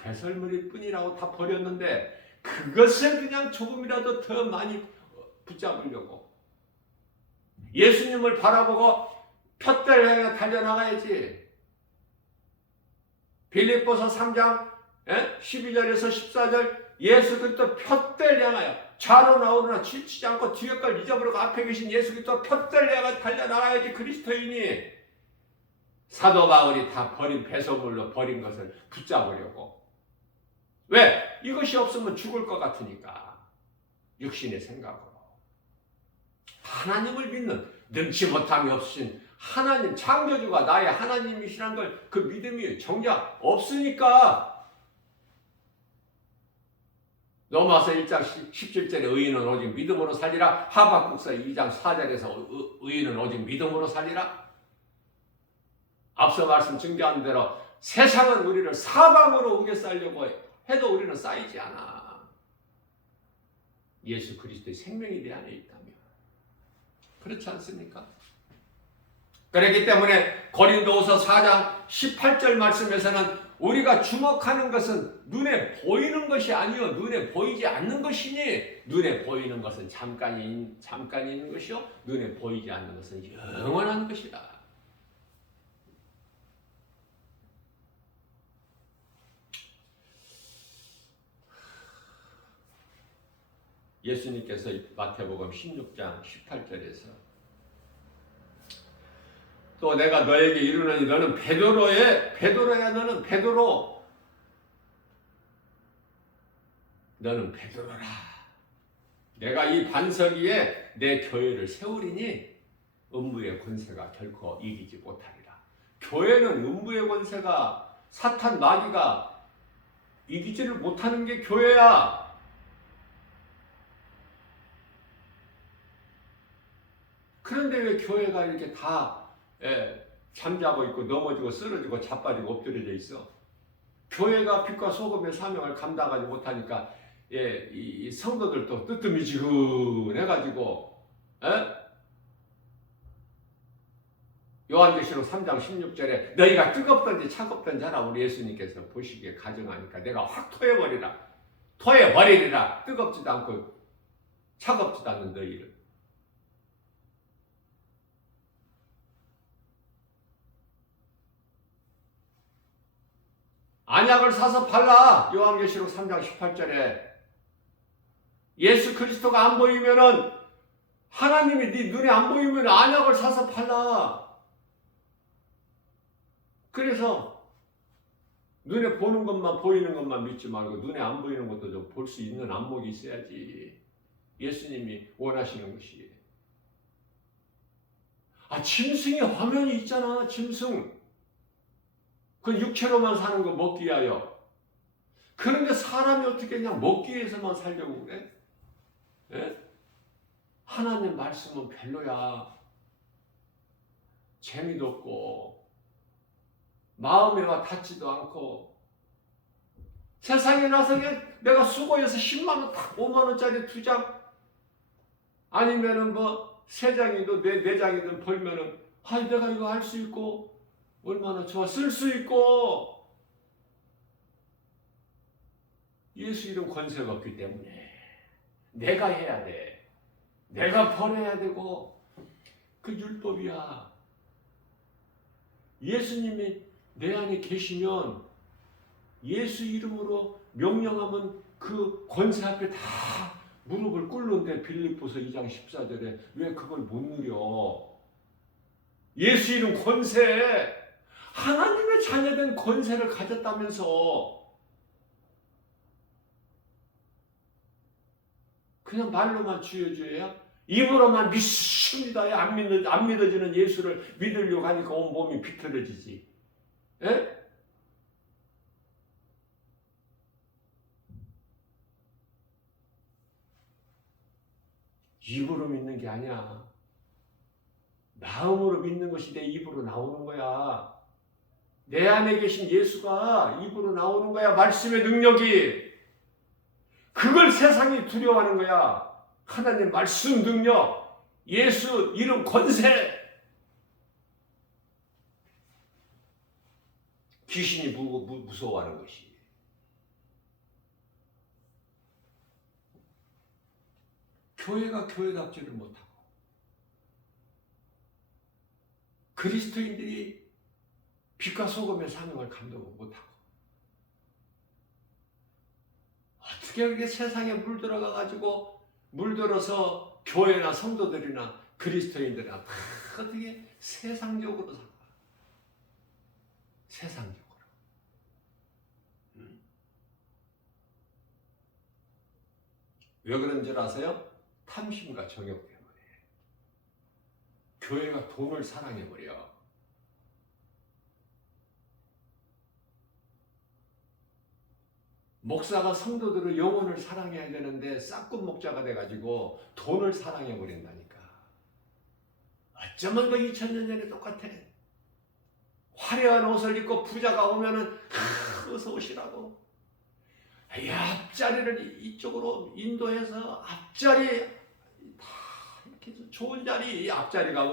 배설물일 뿐이라고 다 버렸는데 그것을 그냥 조금이라도 더 많이 붙잡으려고 예수님을 바라보고 푯대를 향해 달려나가야지. 빌립보서 3장 12절에서 14절 예수 그리스도 푯대를 향하여 좌로 나오르나 지치지 않고 뒤에 걸 잊어버리고 앞에 계신 예수 그리스도 푯대를 향하여 달려나가야지 그리스도인이. 사도 바울이 다 버린 배설물로 버린 것을 붙잡으려고. 왜? 이것이 없으면 죽을 것 같으니까. 육신의 생각으로. 하나님을 믿는 능치 못함이 없으신 하나님 창조주가 나의 하나님이시라는 걸 그 믿음이 정작 없으니까. 로마서 1장 17절에 의인은 오직 믿음으로 살리라. 하박국서 2장 4절에서 의인은 오직 믿음으로 살리라. 앞서 말씀 증거한 대로 세상은 우리를 사방으로 우겨싸려고 해도 우리는 쌓이지 않아. 예수 그리스도의 생명이 내 안에 있다며. 그렇지 않습니까? 그렇기 때문에 고린도후서 4장 18절 말씀에서는 우리가 주목하는 것은 눈에 보이는 것이 아니요 눈에 보이지 않는 것이니, 눈에 보이는 것은 잠깐 있는 것이요 눈에 보이지 않는 것은 영원한 것이다. 예수님께서 마태복음 16장 18절에서 또 내가 너에게 이르노니 너는 베드로야. 너는 베드로라. 내가 이 반석 위에 내 교회를 세우리니 음부의 권세가 결코 이기지 못하리라. 교회는 음부의 권세가, 사탄 마귀가 이기지를 못하는 게 교회야. 그런데 왜 교회가 이렇게 다 잠자고 있고 넘어지고 쓰러지고 자빠지고 엎드려져 있어? 교회가 빛과 소금의 사명을 감당하지 못하니까 이 성도들도 뜨뜻미지근해가지고 요한계시록 3장 16절에 너희가 뜨겁든지 차갑든지 하라 우리 예수님께서 보시기에 가정하니까 내가 확 토해버리리라. 뜨겁지도 않고 차갑지도 않는 너희를. 안약을 사서 팔라. 요한계시록 3장 18절에 예수 그리스도가 안 보이면은, 하나님이 네 눈에 안 보이면 안약을 사서 팔라. 그래서 눈에 보는 것만, 보이는 것만 믿지 말고 눈에 안 보이는 것도 좀 볼 수 있는 안목이 있어야지. 예수님이 원하시는 것이. 짐승의 화면이 있잖아. 짐승. 그 육체로만 사는 거 먹기 위하여. 그런데 사람이 어떻게 그냥 먹기 위해서만 살려고 그래? 하나님 말씀은 별로야. 재미도 없고 마음에 와 닿지도 않고. 세상에 나서 내가 수고해서 10만원 딱 5만원짜리 2장 아니면은 뭐 3장이든 4장이든 벌면은 내가 이거 할 수 있고 얼마나 좋아. 쓸 수 있고. 예수 이름 권세가 없기 때문에 내가 해야 돼. 내가 벌어야 되고. 그 율법이야. 예수님이 내 안에 계시면 예수 이름으로 명령하면 그 권세 앞에 다 무릎을 꿇는데 빌립보서 2장 14절에 왜 그걸 못 누려? 예수 이름 권세, 하나님의 자녀된 권세를 가졌다면서 그냥 말로만 주여줘야? 입으로만 믿습니다. 안 믿어지는 예수를 믿으려고 하니까 온 몸이 비틀어지지. 입으로 믿는 게 아니야. 마음으로 믿는 것이 내 입으로 나오는 거야. 내 안에 계신 예수가 입으로 나오는 거야. 말씀의 능력이. 그걸 세상이 두려워하는 거야. 하나님 말씀 능력, 예수 이름 권세. 귀신이 무서워하는 것이. 교회가 교회답지를 못하고, 그리스도인들이 빛과 소금의 사명을 감당을 못하고, 어떻게 어떻게 그렇게 세상에 물들어가 가지고 물들어서 교회나 성도들이나 그리스도인들이나 다 어떻게 세상적으로 살아. 세상적으로. 왜 그런 줄 아세요? 탐심과 정욕 때문에. 교회가 돈을 사랑해버려. 목사가 성도들의 영혼을 사랑해야 되는데 싹군 목자가 돼가지고 돈을 사랑해버린다니까. 어쩌면 그 2000년 전에 똑같아. 화려한 옷을 입고 부자가 오면은 어서 오시라고. 이 앞자리를 이쪽으로 인도해서 앞자리 다 이렇게 해서 좋은 자리, 이 앞자리가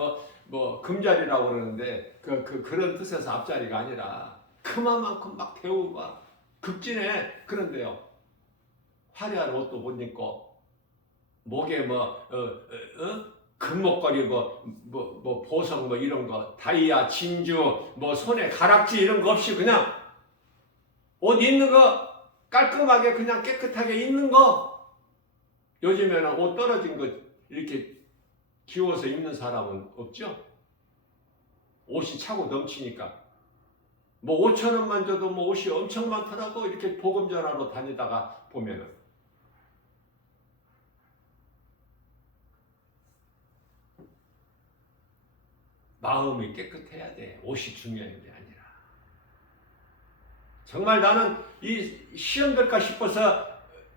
뭐 금자리라고 그러는데 그런 뜻에서 앞자리가 아니라 그만큼 막 배우고 막 극진해. 그런데요, 화려한 옷도 못 입고 목에 금목걸이 보석 이런 거 다이아 진주 손에 가락지 이런 거 없이 그냥 옷 입는 거 깔끔하게 그냥 깨끗하게 입는 거. 요즘에는 옷 떨어진 거 이렇게 기워서 입는 사람은 없죠? 옷이 차고 넘치니까. 5,000원만 줘도 옷이 엄청 많더라고. 이렇게 복음 전하러 다니다가 보면은. 마음이 깨끗해야 돼. 옷이 중요한 게 아니라. 정말 나는 이 시험 될까 싶어서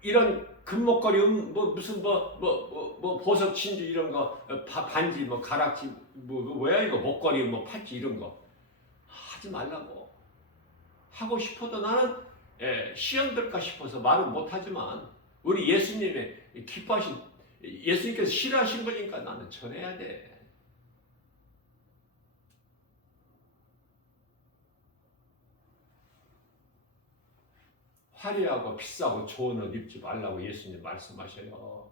이런 금목걸이 무슨 보석 진주 이런 거 반지 가락지 뭐야 이거 목걸이 팔찌 이런 거 하지 말라고. 하고 싶어도 나는 시험 될까 싶어서 말은 못하지만 우리 예수님의 기뻐하신 예수님께서 싫어하신 거니까 나는 전해야 돼. 화려하고 비싸고 좋은 옷 입지 말라고 예수님 말씀하셔요.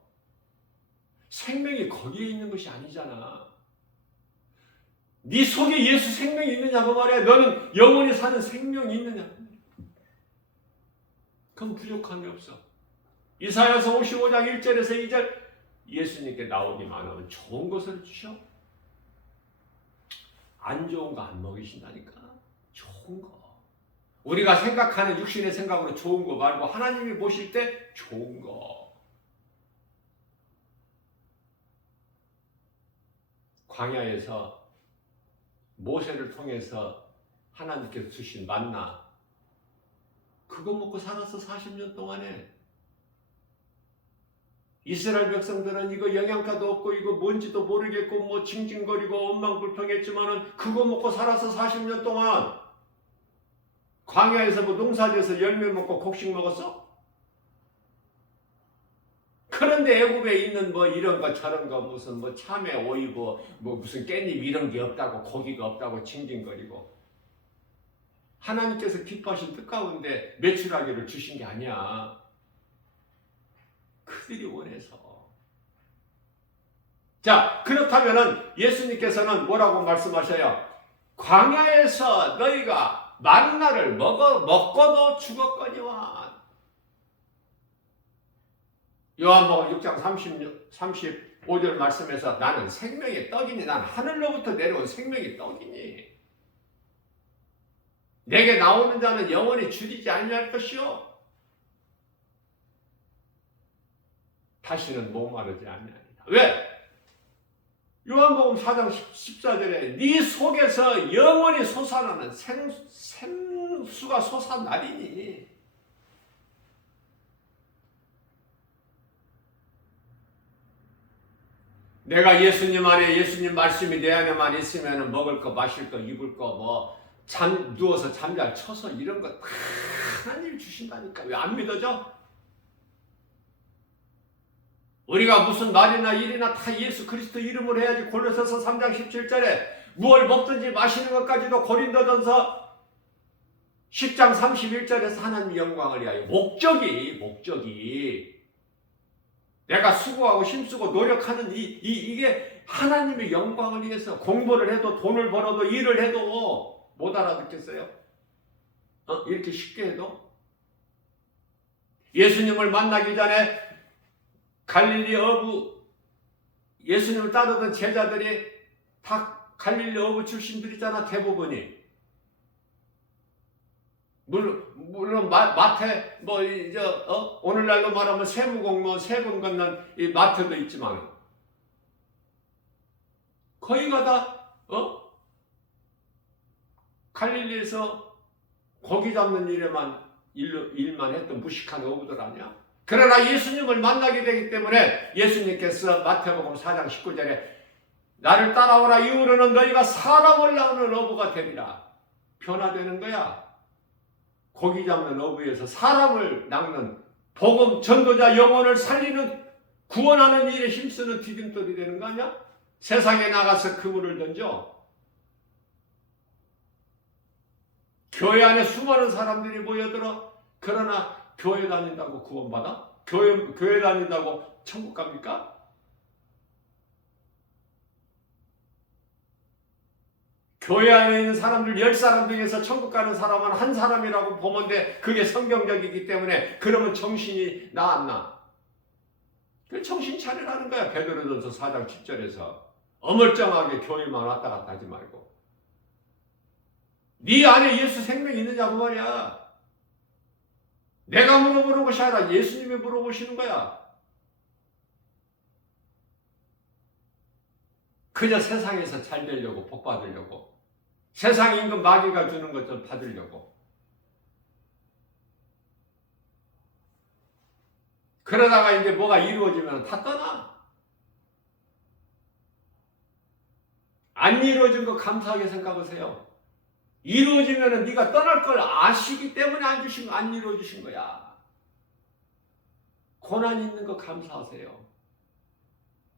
생명이 거기에 있는 것이 아니잖아. 네 속에 예수 생명이 있느냐고 말이야. 너는 영원히 사는 생명이 있느냐. 그럼 부족함이 없어. 이사야서 55장 1절에서 2절 예수님께 나오기만 하면 좋은 것을 주셔. 안 좋은 거 안 먹이신다니까. 좋은 거. 우리가 생각하는 육신의 생각으로 좋은 거 말고 하나님이 보실 때 좋은 거. 광야에서 모세를 통해서 하나님께서 주신 만나 그거 먹고 살았어. 40년 동안에. 이스라엘 백성들은 이거 영양가도 없고 이거 뭔지도 모르겠고 징징거리고 엉망불평했지만은 그거 먹고 살았어. 40년 동안. 광야에서 농사지어서 열매 먹고 곡식 먹었어? 그런데 애굽에 있는 이런 거 저런 거 무슨 참외 오이고 무슨 깻잎 이런 게 없다고 고기가 없다고 징징거리고 하나님께서 기뻐하신 뜻 가운데 매출하기를 주신 게 아니야. 그들이 원해서. 자, 그렇다면은 예수님께서는 뭐라고 말씀하셔요? 광야에서 너희가 만나를 먹고도 죽었거니와. 요한복음 6장 35절 말씀에서 나는 생명의 떡이니 난 하늘로부터 내려온 생명의 떡이니 내게 나오는 자는 영원히 줄이지 아니할 것이요 다시는 목마르지 아니하리라. 왜? 요한복음 4장 14절에 네 속에서 영원히 솟아나는 생수가 솟아나리니. 내가 예수님 안에 예수님 말씀이 내 안에만 있으면 먹을 거 마실 거 입을 거 누워서 잠잘 쳐서 이런 거 다 하나님이 주신다니까. 왜 안 믿어져? 우리가 무슨 말이나 일이나 다 예수 그리스도 이름으로 해야지. 골로새서 3장 17절에 무엇을 먹든지 마시는 것까지도 고린도전서 10장 31절에서 하나님 영광을 위하여. 목적이 내가 수고하고 힘쓰고 노력하는 이게 하나님의 영광을 위해서. 공부를 해도 돈을 벌어도 일을 해도 못 알아듣겠어요? 이렇게 쉽게 해도 예수님을 만나기 전에 갈릴리 어부, 예수님을 따르던 제자들이 다 갈릴리 어부 출신들이잖아, 대부분이. 물론 마태, 오늘날로 말하면 세무공무원 세분 걷는 이 마태도 있지만, 거의가 다 갈릴리에서 고기 잡는 일만 했던 무식한 어부들 아니야? 그러나 예수님을 만나게 되기 때문에 예수님께서 마태복음 4장 19절에 나를 따라오라, 이후로는 너희가 사람을 낳는 어부가 되리라. 변화되는 거야. 고기 잡는 어부에서 사람을 낳는 복음 전도자, 영혼을 살리는 구원하는 일에 힘쓰는 디딤돌이 되는 거 아니야? 세상에 나가서 그물을 던져. 교회 안에 수많은 사람들이 모여들어. 그러나 교회 다닌다고 구원받아? 교회 다닌다고 천국 갑니까? 교회 안에 있는 사람들 10사람 중에서 천국 가는 사람은 한 사람이라고 보면 돼. 그게 성경적이기 때문에. 그러면 정신이 나 안 나? 그 정신 차리라는 거야. 베드로전서 4장 10절에서. 어물쩡하게 교회만 왔다 갔다 하지 말고. 네 안에 예수 생명이 있느냐고 말이야. 내가 물어보는 것이 아니라 예수님이 물어보시는 거야. 그저 세상에서 잘 되려고, 복 받으려고, 세상 임금 마귀가 주는 것 좀 받으려고. 그러다가 이제 뭐가 이루어지면 다 떠나. 안 이루어진 거 감사하게 생각하세요. 이루어지면 네가 떠날 걸 아시기 때문에 안 이루어주신 거야. 고난 있는 거 감사하세요.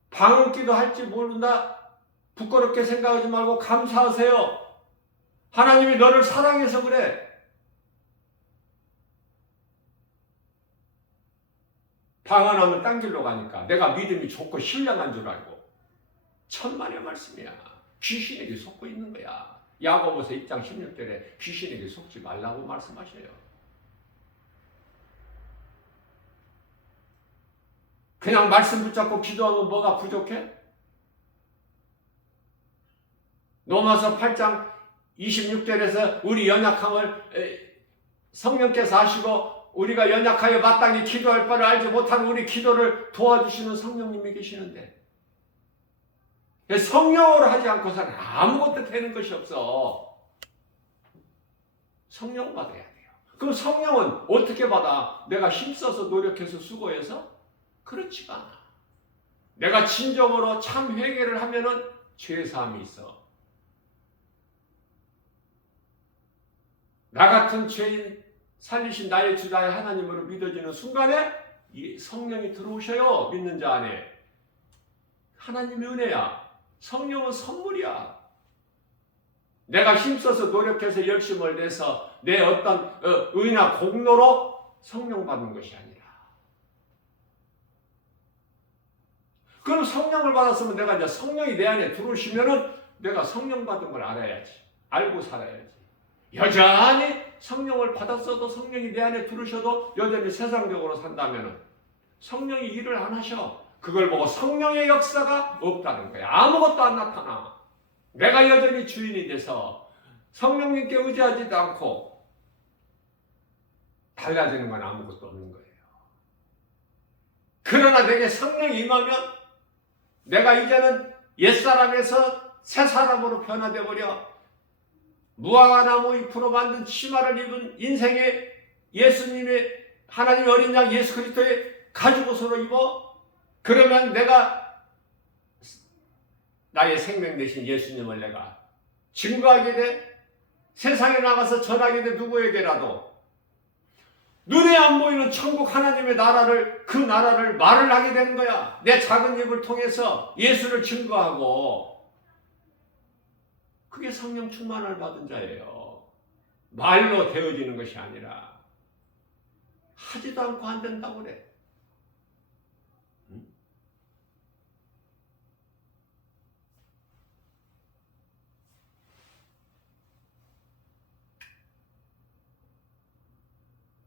방언기도 할지 모른다 부끄럽게 생각하지 말고 감사하세요. 하나님이 너를 사랑해서 그래. 방언하면 딴 길로 가니까 내가 믿음이 좋고 신령한 줄 알고. 천만의 말씀이야. 귀신에게 속고 있는 거야. 야고보서 1장 16절에 귀신에게 속지 말라고 말씀하셔요. 그냥 말씀 붙잡고 기도하면 뭐가 부족해? 로마서 8장 26절에서 우리 연약함을 성령께서 하시고 우리가 연약하여 마땅히 기도할 바를 알지 못하는 우리 기도를 도와주시는 성령님이 계시는데, 성령으로 하지 않고서는 아무것도 되는 것이 없어. 성령 받아야 돼요. 그럼 성령은 어떻게 받아? 내가 힘써서 노력해서 수고해서? 그렇지가 않아. 내가 진정으로 참 회개를 하면은 죄사함이 있어. 나 같은 죄인 살리신 나의 주 나의 하나님으로 믿어지는 순간에 이 성령이 들어오셔요. 믿는 자 안에. 하나님의 은혜야. 성령은 선물이야. 내가 힘써서 노력해서 열심을 내서 내 어떤 의나 공로로 성령 받는 것이 아니라. 그럼 성령을 받았으면 내가 이제 성령이 내 안에 들어오시면은 내가 성령 받은 걸 알아야지. 알고 살아야지. 여전히 성령을 받았어도 성령이 내 안에 들으셔도 여전히 세상적으로 산다면 성령이 일을 안 하셔. 그걸 보고 성령의 역사가 없다는 거야. 아무것도 안 나타나. 내가 여전히 주인이 돼서 성령님께 의지하지도 않고 달라지는 건 아무것도 없는 거예요. 그러나 내게 성령이 임하면 내가 이제는 옛사람에서 새사람으로 변화되어 버려. 무화과 나무 잎으로 만든 치마를 입은 인생의 예수님의 하나님의 어린 양 예수 그리스도의 가죽옷으로 입어. 그러면 내가 나의 생명 되신 예수님을 내가 증거하게 돼. 세상에 나가서 전하게 돼. 누구에게라도 눈에 안 보이는 천국 하나님의 나라를, 그 나라를 말을 하게 되는 거야. 내 작은 입을 통해서 예수를 증거하고. 그게 성령 충만을 받은 자예요. 말로 되어지는 것이 아니라 하지도 않고 안 된다고 그래.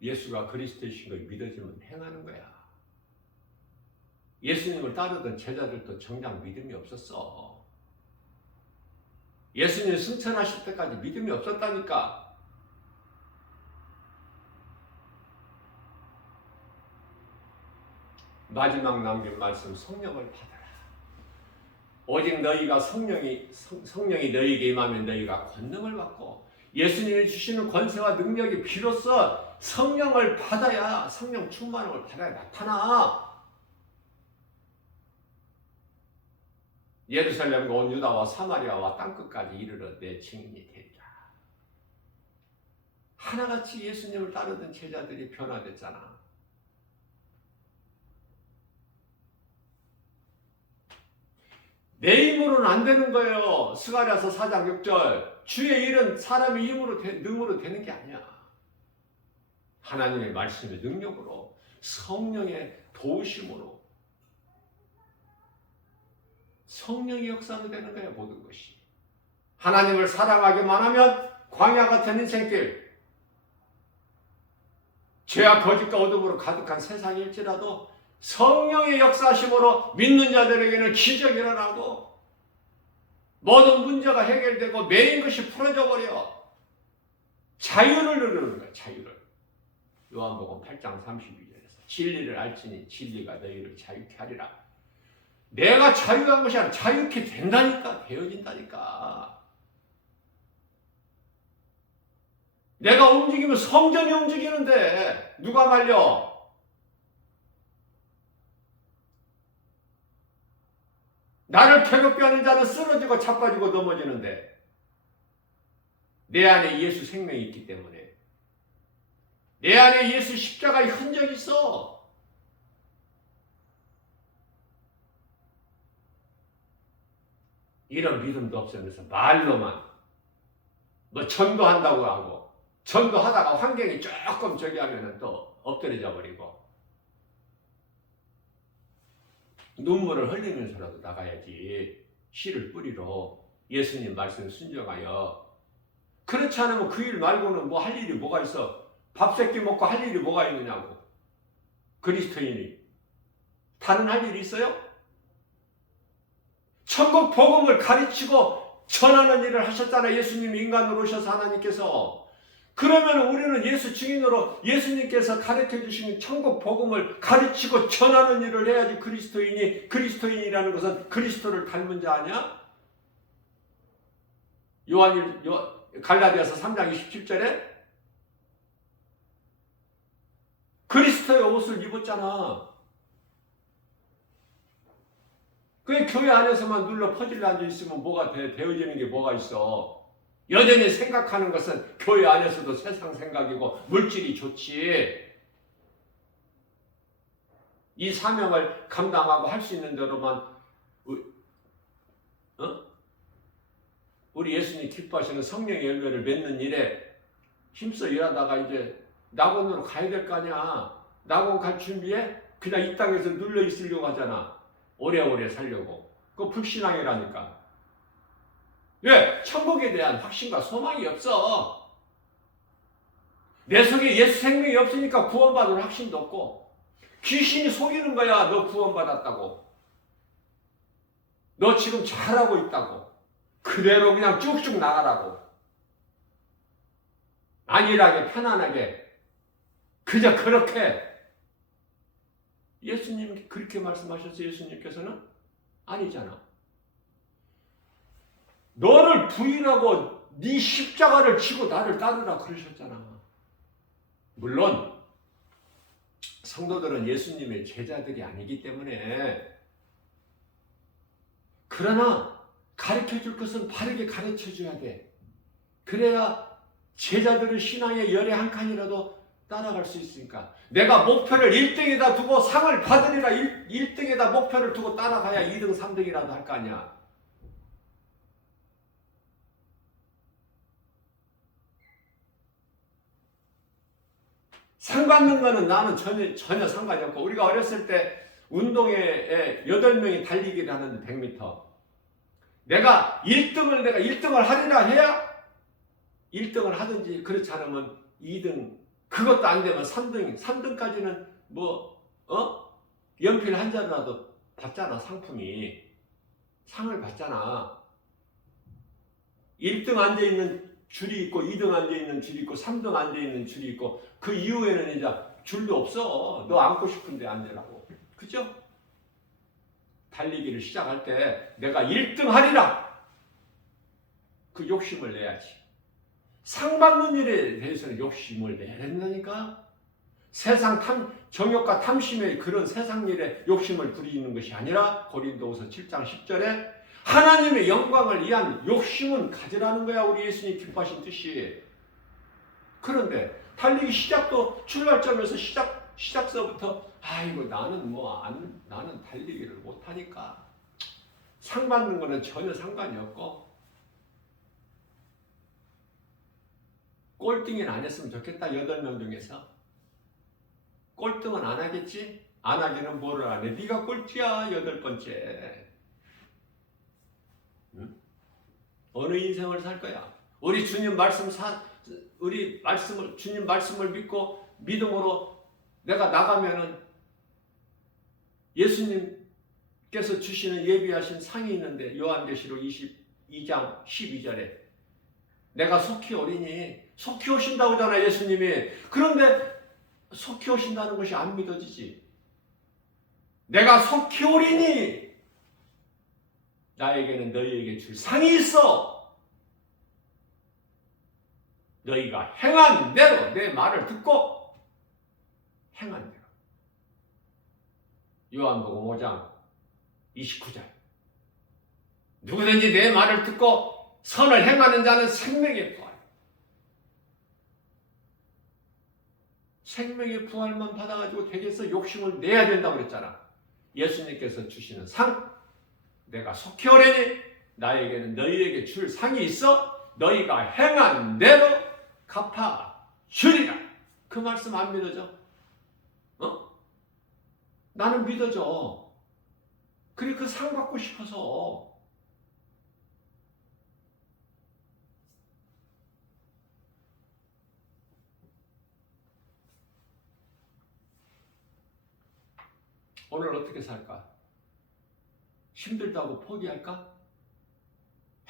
예수가 그리스도이신 걸 믿어지면 행하는 거야. 예수님을 따르던 제자들도 정작 믿음이 없었어. 예수님 승천하실 때까지 믿음이 없었다니까. 마지막 남긴 말씀, 성령을 받아라. 오직 너희가 성령이 너희에게 임하면 너희가 권능을 받고, 예수님이 주시는 권세와 능력이 비로소 성령을 받아야, 성령 충만함을 받아야 나타나. 예루살렘과 온 유다와 사마리아와 땅끝까지 이르러 내 증인이 되리라. 하나같이 예수님을 따르던 제자들이 변화됐잖아. 내 힘으로는 안 되는 거예요. 스가랴서 4장 6절. 주의 일은 사람의 힘으로 능으로 되는 게 아니야. 하나님의 말씀의 능력으로, 성령의 도우심으로, 성령의 역사로 되는 거야, 모든 것이. 하나님을 사랑하기만 하면 광야 같은 인생길, 죄와 거짓과 어둠으로 가득한 세상일지라도 성령의 역사심으로 믿는 자들에게는 기적이 일어나고 모든 문제가 해결되고 매인 것이 풀어져 버려. 자유를 누르는 거야, 자유를. 요한복음 8장 32절에서 진리를 알지니 진리가 너희를 자유케 하리라. 내가 자유한 것이 아니라 자유케 된다니까, 되어진다니까. 내가 움직이면 성전이 움직이는데 누가 말려? 나를 괴롭게 하는 자는 쓰러지고 자빠지고 넘어지는데 내 안에 예수 생명이 있기 때문에, 내 안에 예수 십자가의 흔적이 있어. 이런 믿음도 없으면서 말로만 뭐 전도한다고 하고, 전도하다가 환경이 조금 저기 하면은 또 엎드려져 버리고, 눈물을 흘리면서라도 나가야지. 씨를 뿌리러 예수님 말씀 순종하여. 그렇지 않으면 그 일 말고는 뭐 할 일이 뭐가 있어? 밥 세끼 먹고 할 일이 뭐가 있느냐고. 그리스도인이 다른 할 일이 있어요? 천국 복음을 가르치고 전하는 일을 하셨잖아요. 예수님이 인간으로 오셔서 하나님께서. 그러면 우리는 예수 증인으로 예수님께서 가르쳐 주신 천국 복음을 가르치고 전하는 일을 해야지. 그리스도인이라는 것은 그리스도를 닮은 자 아니야? 갈라디아서 3장 27절에 그리스도의 옷을 입었잖아. 그게 교회 안에서만 눌러 퍼질러 앉아있으면 뭐가 되어지는 게 뭐가 있어. 여전히 생각하는 것은 교회 안에서도 세상 생각이고 물질이 좋지. 이 사명을 감당하고 할 수 있는 대로만 우리 예수님 기뻐하시는 성령의 열매를 맺는 일에 힘써 일하다가 이제 낙원으로 가야 될 거 아니야. 낙원 갈 준비해? 그냥 이 땅에서 눌러 있으려고 하잖아. 오래오래 살려고. 그거 불신앙이라니까. 왜? 천국에 대한 확신과 소망이 없어. 내 속에 예수 생명이 없으니까 구원받을 확신도 없고, 귀신이 속이는 거야. 너 구원받았다고, 너 지금 잘하고 있다고, 그대로 그냥 쭉쭉 나가라고, 안일하게 편안하게 그저 그렇게. 예수님 그렇게 말씀하셨어요? 예수님께서는? 아니잖아. 너를 부인하고 네 십자가를 지고 나를 따르라 그러셨잖아. 물론 성도들은 예수님의 제자들이 아니기 때문에, 그러나 가르쳐줄 것은 바르게 가르쳐줘야 돼. 그래야 제자들의 신앙의 열의 한 칸이라도 따라갈 수 있으니까. 내가 목표를 1등에다 두고 상을 받으리라 1등에다 목표를 두고 따라가야 2등 3등이라도 할 거 아니야. 상 받는 거는 나는 전혀 상관이 없고, 우리가 어렸을 때 운동회에 8명이 달리기를 하는데 100m. 내가 1등을 하리라 해야 1등을 하든지, 그렇지 않으면 2등 그것도 안 되면 3등까지는 연필 한 자루라도 받잖아. 상품이. 상을 받잖아. 1등 앉아있는 줄이 있고 2등 앉아있는 줄이 있고 3등 앉아있는 줄이 있고 그 이후에는 이제 줄도 없어. 너 앉고 싶은데 앉으라고. 그죠? 달리기를 시작할 때 내가 1등 하리라. 그 욕심을 내야지. 상 받는 일에 대해서는 욕심을 내야 된다니까. 세상 정욕과 탐심의 그런 세상 일에 욕심을 부리는 것이 아니라 고린도후서 7장 10절에 하나님의 영광을 위한 욕심은 가지라는 거야. 우리 예수님 기뻐하신 뜻이. 그런데 달리기 시작도 출발점에서 시작서부터 아이고 나는 달리기를 못하니까 상 받는 거는 전혀 상관이 없고 꼴등은 안 했으면 좋겠다. 8명 중에서 꼴등은 안 하겠지? 안 하기는 뭐를 안 해? 네가 꼴찌야. 8번째. 응? 어느 인생을 살 거야? 우리 주님 주님 말씀을 믿고 믿음으로 내가 나가면은 예수님께서 주시는 예비하신 상이 있는데 요한계시록 22장 12절에 내가 속히 오리니 속히 오신다고 하잖아. 예수님이. 그런데 속히 오신다는 것이 안 믿어지지. 내가 속히 오리니 나에게는 너희에게 줄 상이 있어. 너희가 행한 대로 내 말을 듣고 행한 대로. 요한복음 5장 29절. 누구든지 내 말을 듣고 선을 행하는 자는 생명의 부활. 생명의 부활만 받아가지고 되겠어? 욕심을 내야 된다고 그랬잖아. 예수님께서 주시는 상, 내가 속히 오래니 나에게는 너희에게 줄 상이 있어. 너희가 행한 대로 갚아 주리라. 그 말씀 안 믿어져? 나는 믿어져. 그래 그 상 받고 싶어서. 오늘 어떻게 살까? 힘들다고 포기할까?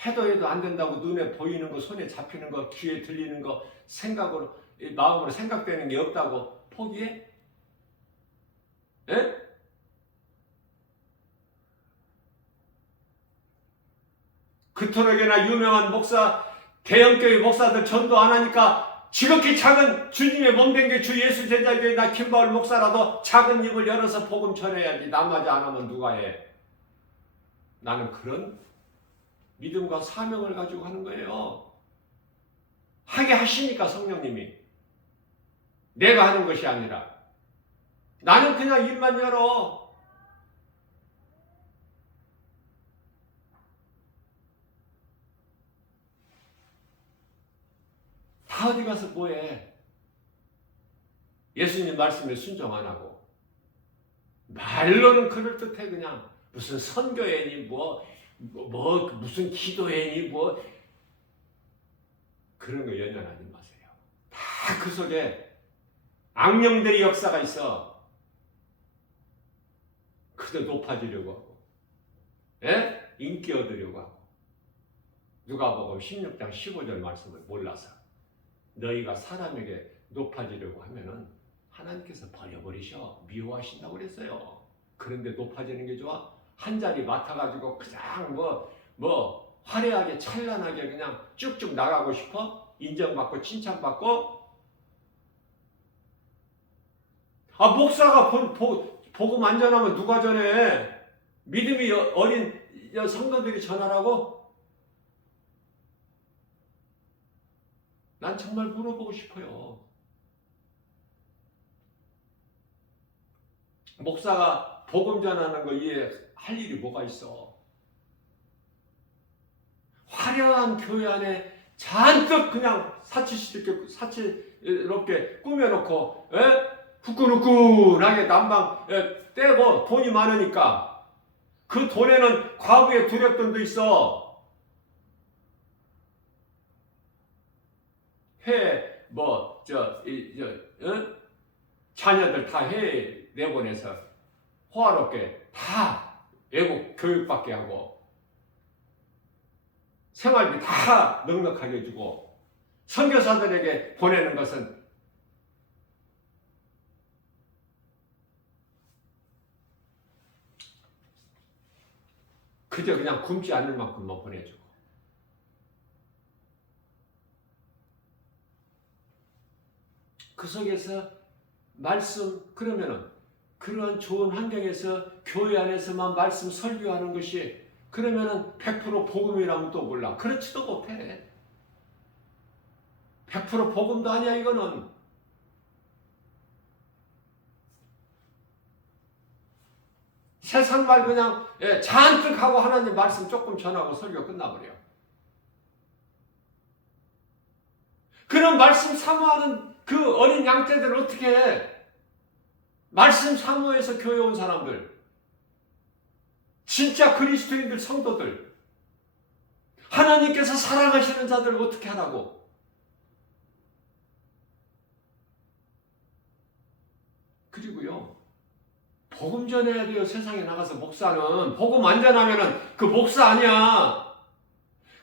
해도 안 된다고 눈에 보이는 거, 손에 잡히는 거, 귀에 들리는 거, 마음으로 생각되는 게 없다고 포기해? 에? 그토록이나 유명한 대형교회 목사들 전도 안 하니까 지극히 작은 주님의 몸된 게 주 예수 제자교회 나 김바울 목사라도 작은 입을 열어서 복음 전해야지. 나마저 안 하면 누가 해? 나는 그런 믿음과 사명을 가지고 하는 거예요. 하게 하시니까 성령님이. 내가 하는 것이 아니라. 나는 그냥 입만 열어. 다 어디 가서 뭐해? 예수님 말씀에 순종 안 하고 말로는 그럴듯해. 그냥 무슨 선교회니 무슨 기도회니 그런 거 연연하지 마세요. 다 그 속에 악령들의 역사가 있어. 그저 높아지려고 하고 인기 얻으려고 하고. 누가복음 16장 15절 말씀을 몰라서 너희가 사람에게 높아지려고 하면은 하나님께서 버려버리셔. 미워하신다고 그랬어요. 그런데 높아지는 게 좋아? 한 자리 맡아가지고 그냥 화려하게 찬란하게 그냥 쭉쭉 나가고 싶어? 인정받고 칭찬받고? 목사가 복음 안 전하면 누가 전해? 믿음이 어린 성도들이 전하라고? 난 정말 물어보고 싶어요. 목사가 복음 전하는 거 이해할 일이 뭐가 있어? 화려한 교회 안에 잔뜩 그냥 사치스럽게 꾸며놓고 후끈후끈하게 난방 떼고 돈이 많으니까 그 돈에는 과부의 두렵돈도 있어. 해 자녀들 다 해외 내보내서 호화롭게 다 외국 교육받게 하고 생활비 다 넉넉하게 주고 선교사들에게 보내는 것은 그저 그냥 굶지 않을 만큼만 보내주고 그 속에서 말씀 그러면은 그러한 좋은 환경에서 교회 안에서만 말씀 설교하는 것이 그러면은 100% 복음이라면 또 몰라. 그렇지도 못해. 100% 복음도 아니야 이거는. 세상 말 그냥 잔뜩 하고 하나님 말씀 조금 전하고 설교 끝나버려. 그런 말씀 사모하는 그 어린 양떼들 어떻게 해? 말씀 사모해서 교회 온 사람들, 진짜 그리스도인들 성도들, 하나님께서 사랑하시는 자들 어떻게 하라고? 그리고요, 복음 전해야 돼요. 세상에 나가서 목사는 복음 안 전하면은 그 목사 아니야.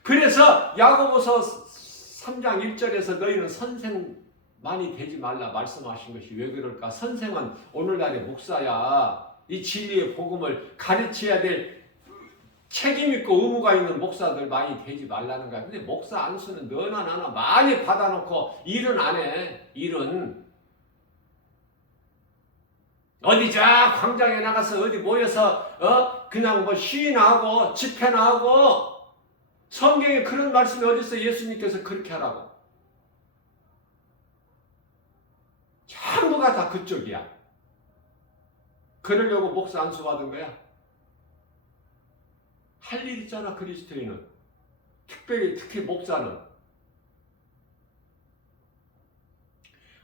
그래서 야고보서 3장 1절에서 너희는 선생 많이 되지 말라 말씀하신 것이 왜 그럴까? 선생은 오늘날의 목사야. 이 진리의 복음을 가르쳐야 될 책임 있고 의무가 있는 목사들 많이 되지 말라는 거야. 근데 목사 안수는 너나 나나 많이 받아놓고 일은 안 해. 일은 어디 자 광장에 나가서 어디 모여서 그냥 뭐 시위나 하고 집회나 하고 성경에 그런 말씀이 어디 있어? 예수님께서 그렇게 하라고. 전부가 다 그쪽이야. 그러려고 목사 안수 받은 거야. 할 일 있잖아 그리스도인은. 특히 목사는.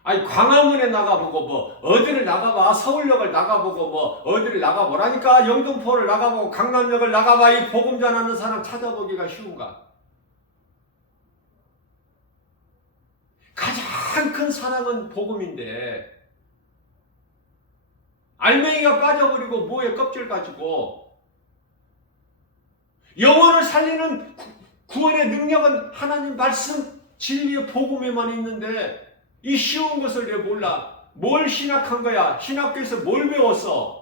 아니 광화문에 나가보고 뭐 어디를 나가봐. 서울역을 나가보고 뭐 어디를 나가보라니까. 영등포를 나가보고 강남역을 나가봐. 이 복음 전하는 사람 찾아보기가 쉬운가? 가장 큰 사랑은 복음인데 알맹이가 빠져버리고 뭐에 껍질 가지고 영혼을 살리는 구원의 능력은 하나님 말씀 진리의 복음에만 있는데 이 쉬운 것을 왜 몰라? 뭘 신학한 거야? 신학교에서 뭘 배웠어?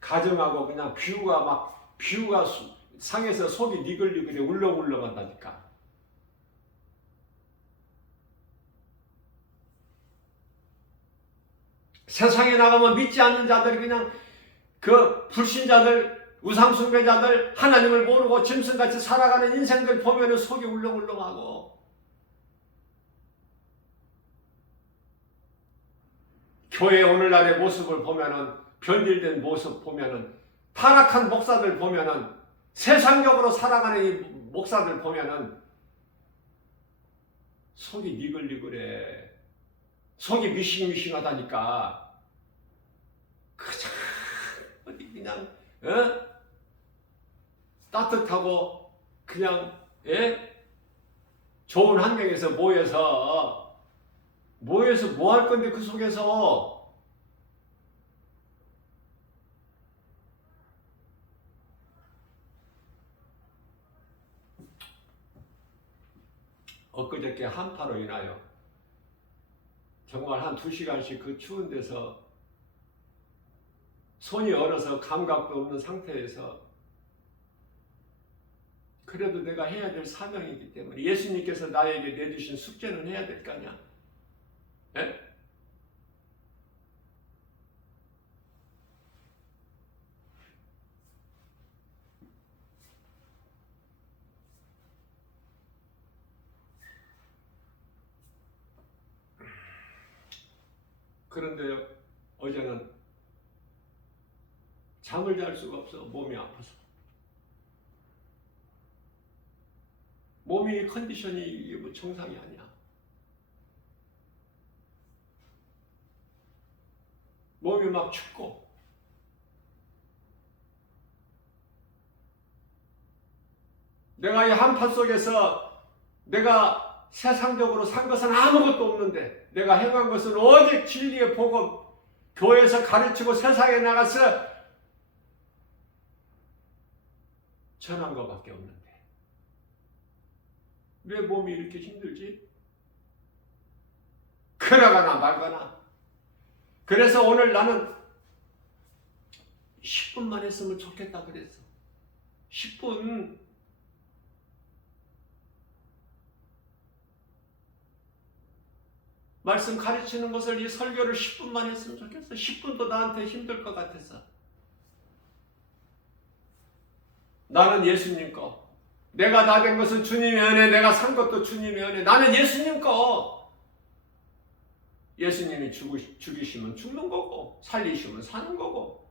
가정하고 그냥 비유가 상해서 속이 니글니글해 울렁울렁한다니까. 세상에 나가면 믿지 않는 자들이 그냥 그 불신자들, 우상숭배자들, 하나님을 모르고 짐승같이 살아가는 인생들 보면 속이 울렁울렁하고 교회 오늘날의 모습을 보면은 변질된 모습 보면은 타락한 목사들 보면은 세상적으로 살아가는 이 목사들 보면은 속이 니글니글해. 속이 미싱미싱하다니까. 그저 어디 그냥 따뜻하고 그냥 좋은 환경에서 모여서 뭐 할 건데 그 속에서 엊그저께 한파로 인하여 정말 한 2시간씩 그 추운 데서 손이 얼어서 감각도 없는 상태에서 그래도 내가 해야 될 사명이기 때문에 예수님께서 나에게 내주신 숙제는 해야 될 거 아니야. 예? 그런데 어제는 잠을 잘 수가 없어. 몸이 아파서. 몸이 컨디션이 뭐 정상이 아니야. 몸이 막 춥고 내가 이 한판 속에서 내가 세상적으로 산 것은 아무것도 없는데 내가 행한 것은 오직 진리의 복음, 교회에서 가르치고 세상에 나가서 전한 것밖에 없는데 왜 몸이 이렇게 힘들지? 그러거나 말거나. 그래서 오늘 나는 10분만 했으면 좋겠다 그랬어. 10분. 말씀 가르치는 것을 이 설교를 10분만 했으면 좋겠어. 10분도 나한테 힘들 것 같았어. 나는 예수님 거. 내가 나 된 것은 주님의 은혜, 내가 산 것도 주님의 은혜. 나는 예수님 거. 예수님이 죽이시면 죽는 거고 살리시면 사는 거고,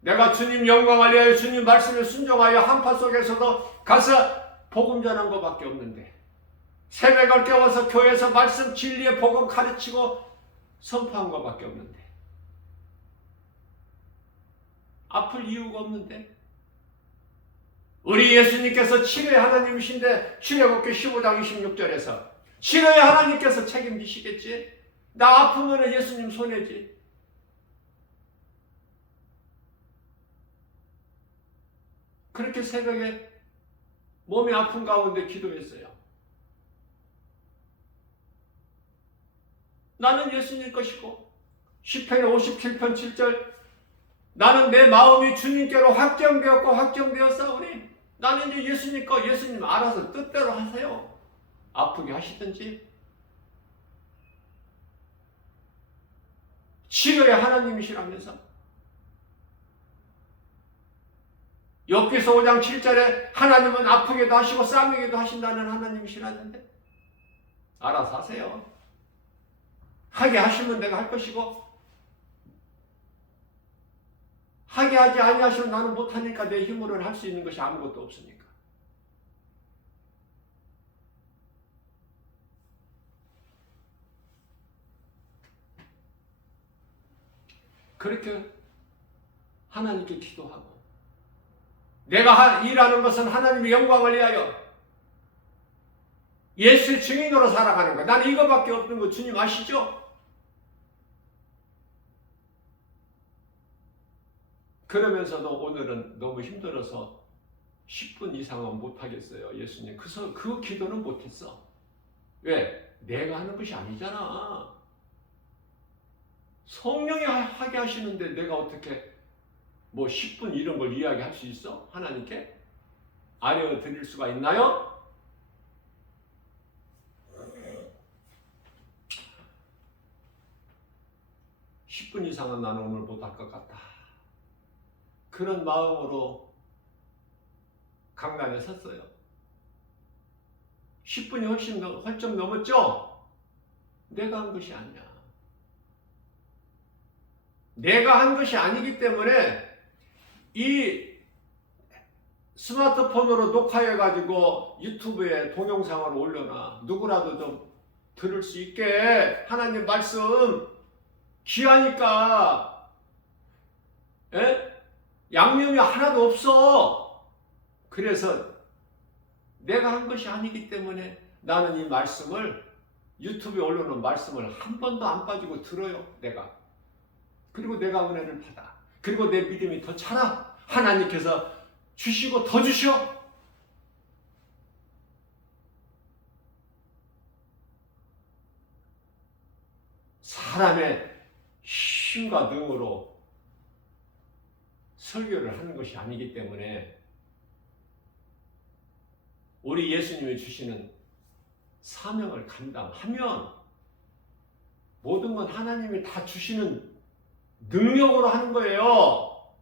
내가 주님 영광을 위하여 주님 말씀에 순종하여 한파 속에서도 가서 복음 전한 것밖에 없는데, 새벽을 깨워서 교회에서 말씀 진리의 복음 가르치고 선포한 것밖에 없는데, 아플 이유가 없는데, 우리 예수님께서 치료의 하나님이신데 출애굽기 15장 26절에서 치료의 하나님께서 책임지시겠지? 나 아프면 예수님 손해지. 그렇게 새벽에 몸이 아픈 가운데 기도했어요. 나는 예수님 것이고, 시편 57편 7절, 나는 내 마음이 주님께로 확정되었고 확정되었사오니, 나는 이제 예수님 거, 예수님 알아서 뜻대로 하세요. 아프게 하시든지. 치료의 하나님이시라면서. 욥기서 5장 7절에 하나님은 아프게도 하시고 싸매기도 하신다는 하나님이시라는데, 알아서 하세요. 하게 하시면 내가 할 것이고, 하게 하지 아니하시면 나는 못하니까 내 힘으로는 할 수 있는 것이 아무것도 없으니까. 그렇게 하나님께 기도하고, 내가 일하는 것은 하나님의 영광을 위하여 예수의 증인으로 살아가는 거야. 나는 이거밖에 없는 거 주님 아시죠? 그러면서도 오늘은 너무 힘들어서 10분 이상은 못하겠어요. 예수님 그 기도는 못했어. 왜? 내가 하는 것이 아니잖아. 성령이 하게 하시는데 내가 어떻게 뭐 10분 이런 걸 이야기할 수 있어? 하나님께? 알려드릴 수가 있나요? (10분) 이상은 나는 오늘 못할 것 같다. 그런 마음으로 강단에 섰어요. 10분이 훨씬 넘었죠? 내가 한 것이 아니야. 내가 한 것이 아니기 때문에 이 스마트폰으로 녹화해가지고 유튜브에 동영상을 올려놔. 누구라도 좀 들을 수 있게. 하나님 말씀 귀하니까. 양념이 하나도 없어. 그래서 내가 한 것이 아니기 때문에 나는 이 말씀을, 유튜브에 올려놓은 말씀을 한 번도 안 빠지고 들어요. 내가. 그리고 내가 은혜를 받아. 그리고 내 믿음이 더 차라. 하나님께서 주시고 더 주셔. 사람의 힘과 능으로 설교를 하는 것이 아니기 때문에 우리 예수님이 주시는 사명을 감당하면 모든 건 하나님이 다 주시는 능력으로 하는 거예요.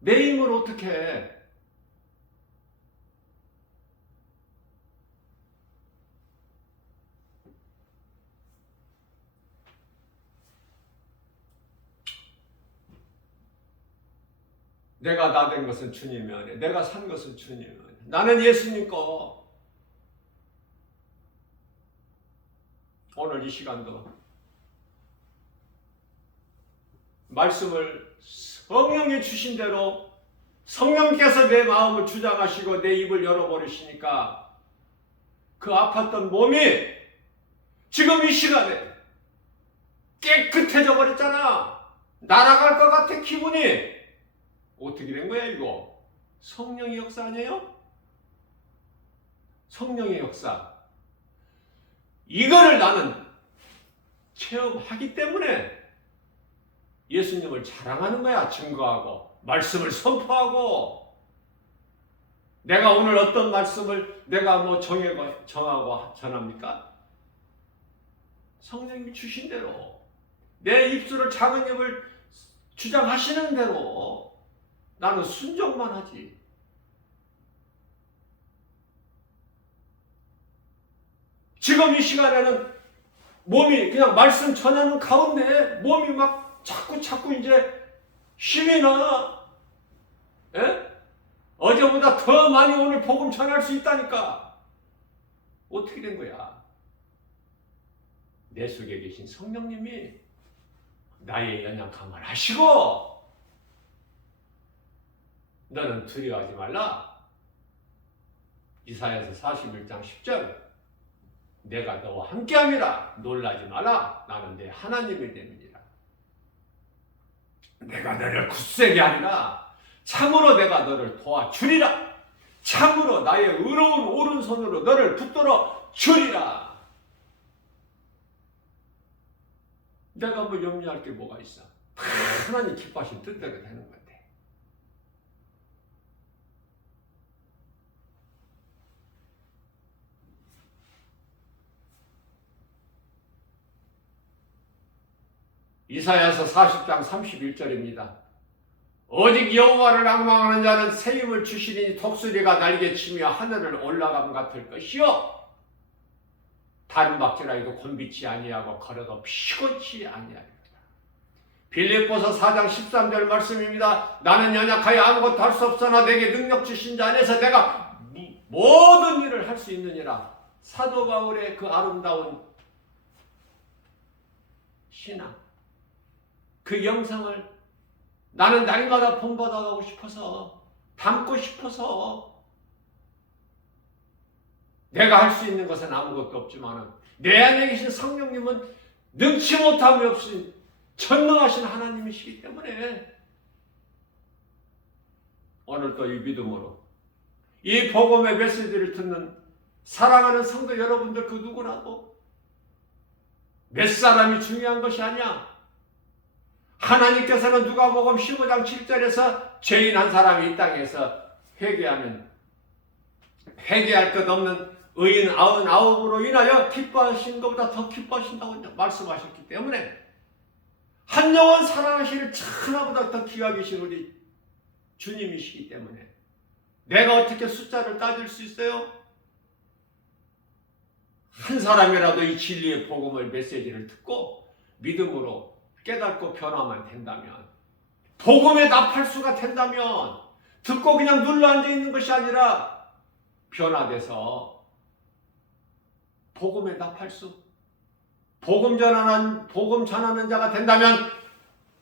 내 힘으로 어떻게 해? 내가 나 된 것은 주님의 은혜, 내가 산 것은 주님의 은혜. 나는 예수님 거. 오늘 이 시간도 말씀을 성령이 주신 대로 성령께서 내 마음을 주장하시고 내 입을 열어버리시니까 그 아팠던 몸이 지금 이 시간에 깨끗해져 버렸잖아. 날아갈 것 같아 기분이. 어떻게 된 거야 이거? 성령의 역사 아니에요? 성령의 역사. 이거를 나는 체험하기 때문에 예수님을 자랑하는 거야. 증거하고 말씀을 선포하고. 내가 오늘 어떤 말씀을 내가 뭐 정하고 전합니까? 성령님이 주신 대로 내 입술을 작은 입을 주장하시는 대로 나는 순종만 하지. 지금 이 시간에는 몸이 그냥 말씀 전하는 가운데 몸이 막 자꾸 이제 힘이 나. 예? 어제보다 더 많이 오늘 복음 전할 수 있다니까. 어떻게 된 거야? 내 속에 계신 성령님이 나의 연약함을 아시고 너는 두려워하지 말라. 이사야서 41장 10절 내가 너와 함께함이라 놀라지 마라. 나는 내 하나님이 됨이니라. 내가 너를 굳세게 하리라. 참으로 내가 너를 도와주리라. 참으로 나의 의로운 오른손으로 너를 붙들어 주리라. 내가 뭐 염려할 게 뭐가 있어? 하나님 기뻐하신 뜻대로 되는 건데. 이사야서 40장 31절입니다. 오직 여호와를 앙망하는 자는 새 힘을 주시리니 독수리가 날개치며 하늘을 올라감 같을 것이요 다른 박질하여도 곤비치 아니하고 걸어도 피곤치 아니하리라. 빌립보서 4장 13절 말씀입니다. 나는 연약하여 아무것도 할 수 없으나 내게 능력 주신 자 안에서 내가 모든 일을 할 수 있느니라. 사도 바울의 그 아름다운 신앙, 그 영상을 나는 날마다 본받아가고 싶어서, 담고 싶어서, 내가 할 수 있는 것은 아무것도 없지만 내 안에 계신 성령님은 능치 못함이 없이 전능하신 하나님이시기 때문에 오늘도 이 믿음으로 이 복음의 메시지를 듣는 사랑하는 성도 여러분들 그 누구라도 몇 사람이 중요한 것이 아니야. 하나님께서는 누가복음 15장 7절에서 죄인 한 사람이 이 땅에서 회개하면 회개할 것 없는 의인 99으로 인하여 기뻐하신 것보다 더 기뻐하신다고 말씀하셨기 때문에 한 영혼 사랑하시는 천하보다 더 귀하계신 우리 주님이시기 때문에 내가 어떻게 숫자를 따질 수 있어요? 한 사람이라도 이 진리의 복음을 메시지를 듣고 믿음으로 깨닫고 변화만 된다면, 복음에 납할수가 된다면, 듣고 그냥 눌러앉아 있는 것이 아니라 변화돼서 복음에 납할수, 복음 전하는 자가 된다면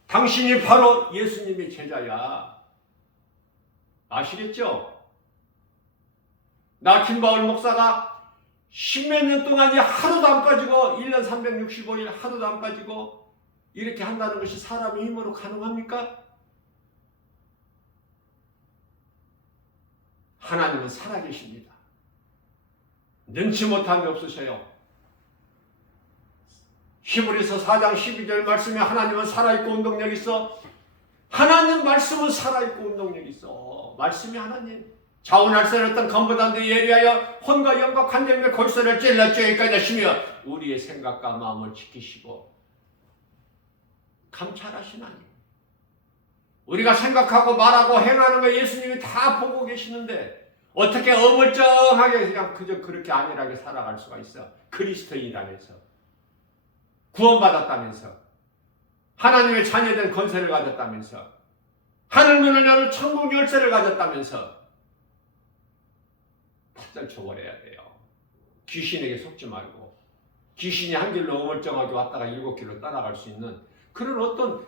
당신이 바로 예수님의 제자야. 아시겠죠? 나 김바울 목사가 십몇 년 동안이 하루도 안 빠지고 1년 365일 하루도 안 빠지고 이렇게 한다는 것이 사람의 힘으로 가능합니까? 하나님은 살아계십니다. 능치 못함이 없으셔요. 히브리서 4장 12절 말씀에 하나님은 살아있고 운동력 있어. 하나님 말씀은 살아있고 운동력 있어. 말씀이 하나님. 자원할 썰었던 검보단도 예리하여 혼과 영과 관절며 골수를 찔러 쬐기까지 하시며 우리의 생각과 마음을 지키시고 감찰하신 하나님. 우리가 생각하고 말하고 행하는 거 예수님이 다 보고 계시는데 어떻게 어물쩡하게 그냥 그저 그렇게 안일하게 살아갈 수가 있어? 그리스도인이라면서 구원받았다면서 하나님의 자녀된 권세를 가졌다면서 하늘 문을 여는 천국 열쇠를 가졌다면서 바짝 쳐버려야 돼요. 귀신에게 속지 말고 귀신이 한 길로 어물쩡하게 왔다가 7길로 따라갈 수 있는 그런 어떤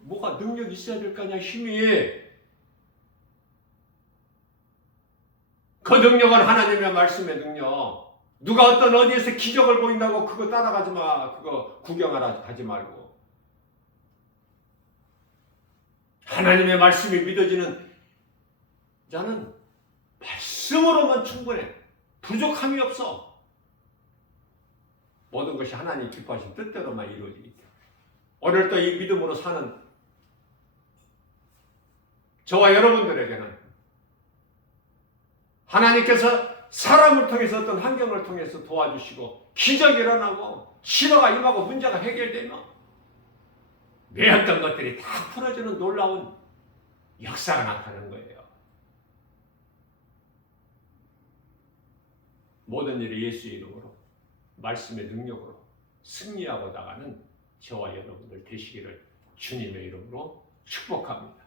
뭐가 능력이 있어야 될 거 아니야. 힘이 그 능력은 하나님의 말씀의 능력. 누가 어떤 어디에서 기적을 보인다고 그거 따라가지 마. 그거 구경하라 하지 말고. 하나님의 말씀이 믿어지는 자는 말씀으로만 충분해. 부족함이 없어. 모든 것이 하나님 기뻐하신 뜻대로만 이루어지기 때문에. 오늘 또 이 믿음으로 사는 저와 여러분들에게는 하나님께서 사람을 통해서 어떤 환경을 통해서 도와주시고 기적이 일어나고 신호가 임하고 문제가 해결되면 매였던 것들이 다 풀어지는 놀라운 역사가 나타나는 거예요. 모든 일이 예수의 이름으로 말씀의 능력으로 승리하고 나가는 저와 여러분들 되시기를 주님의 이름으로 축복합니다.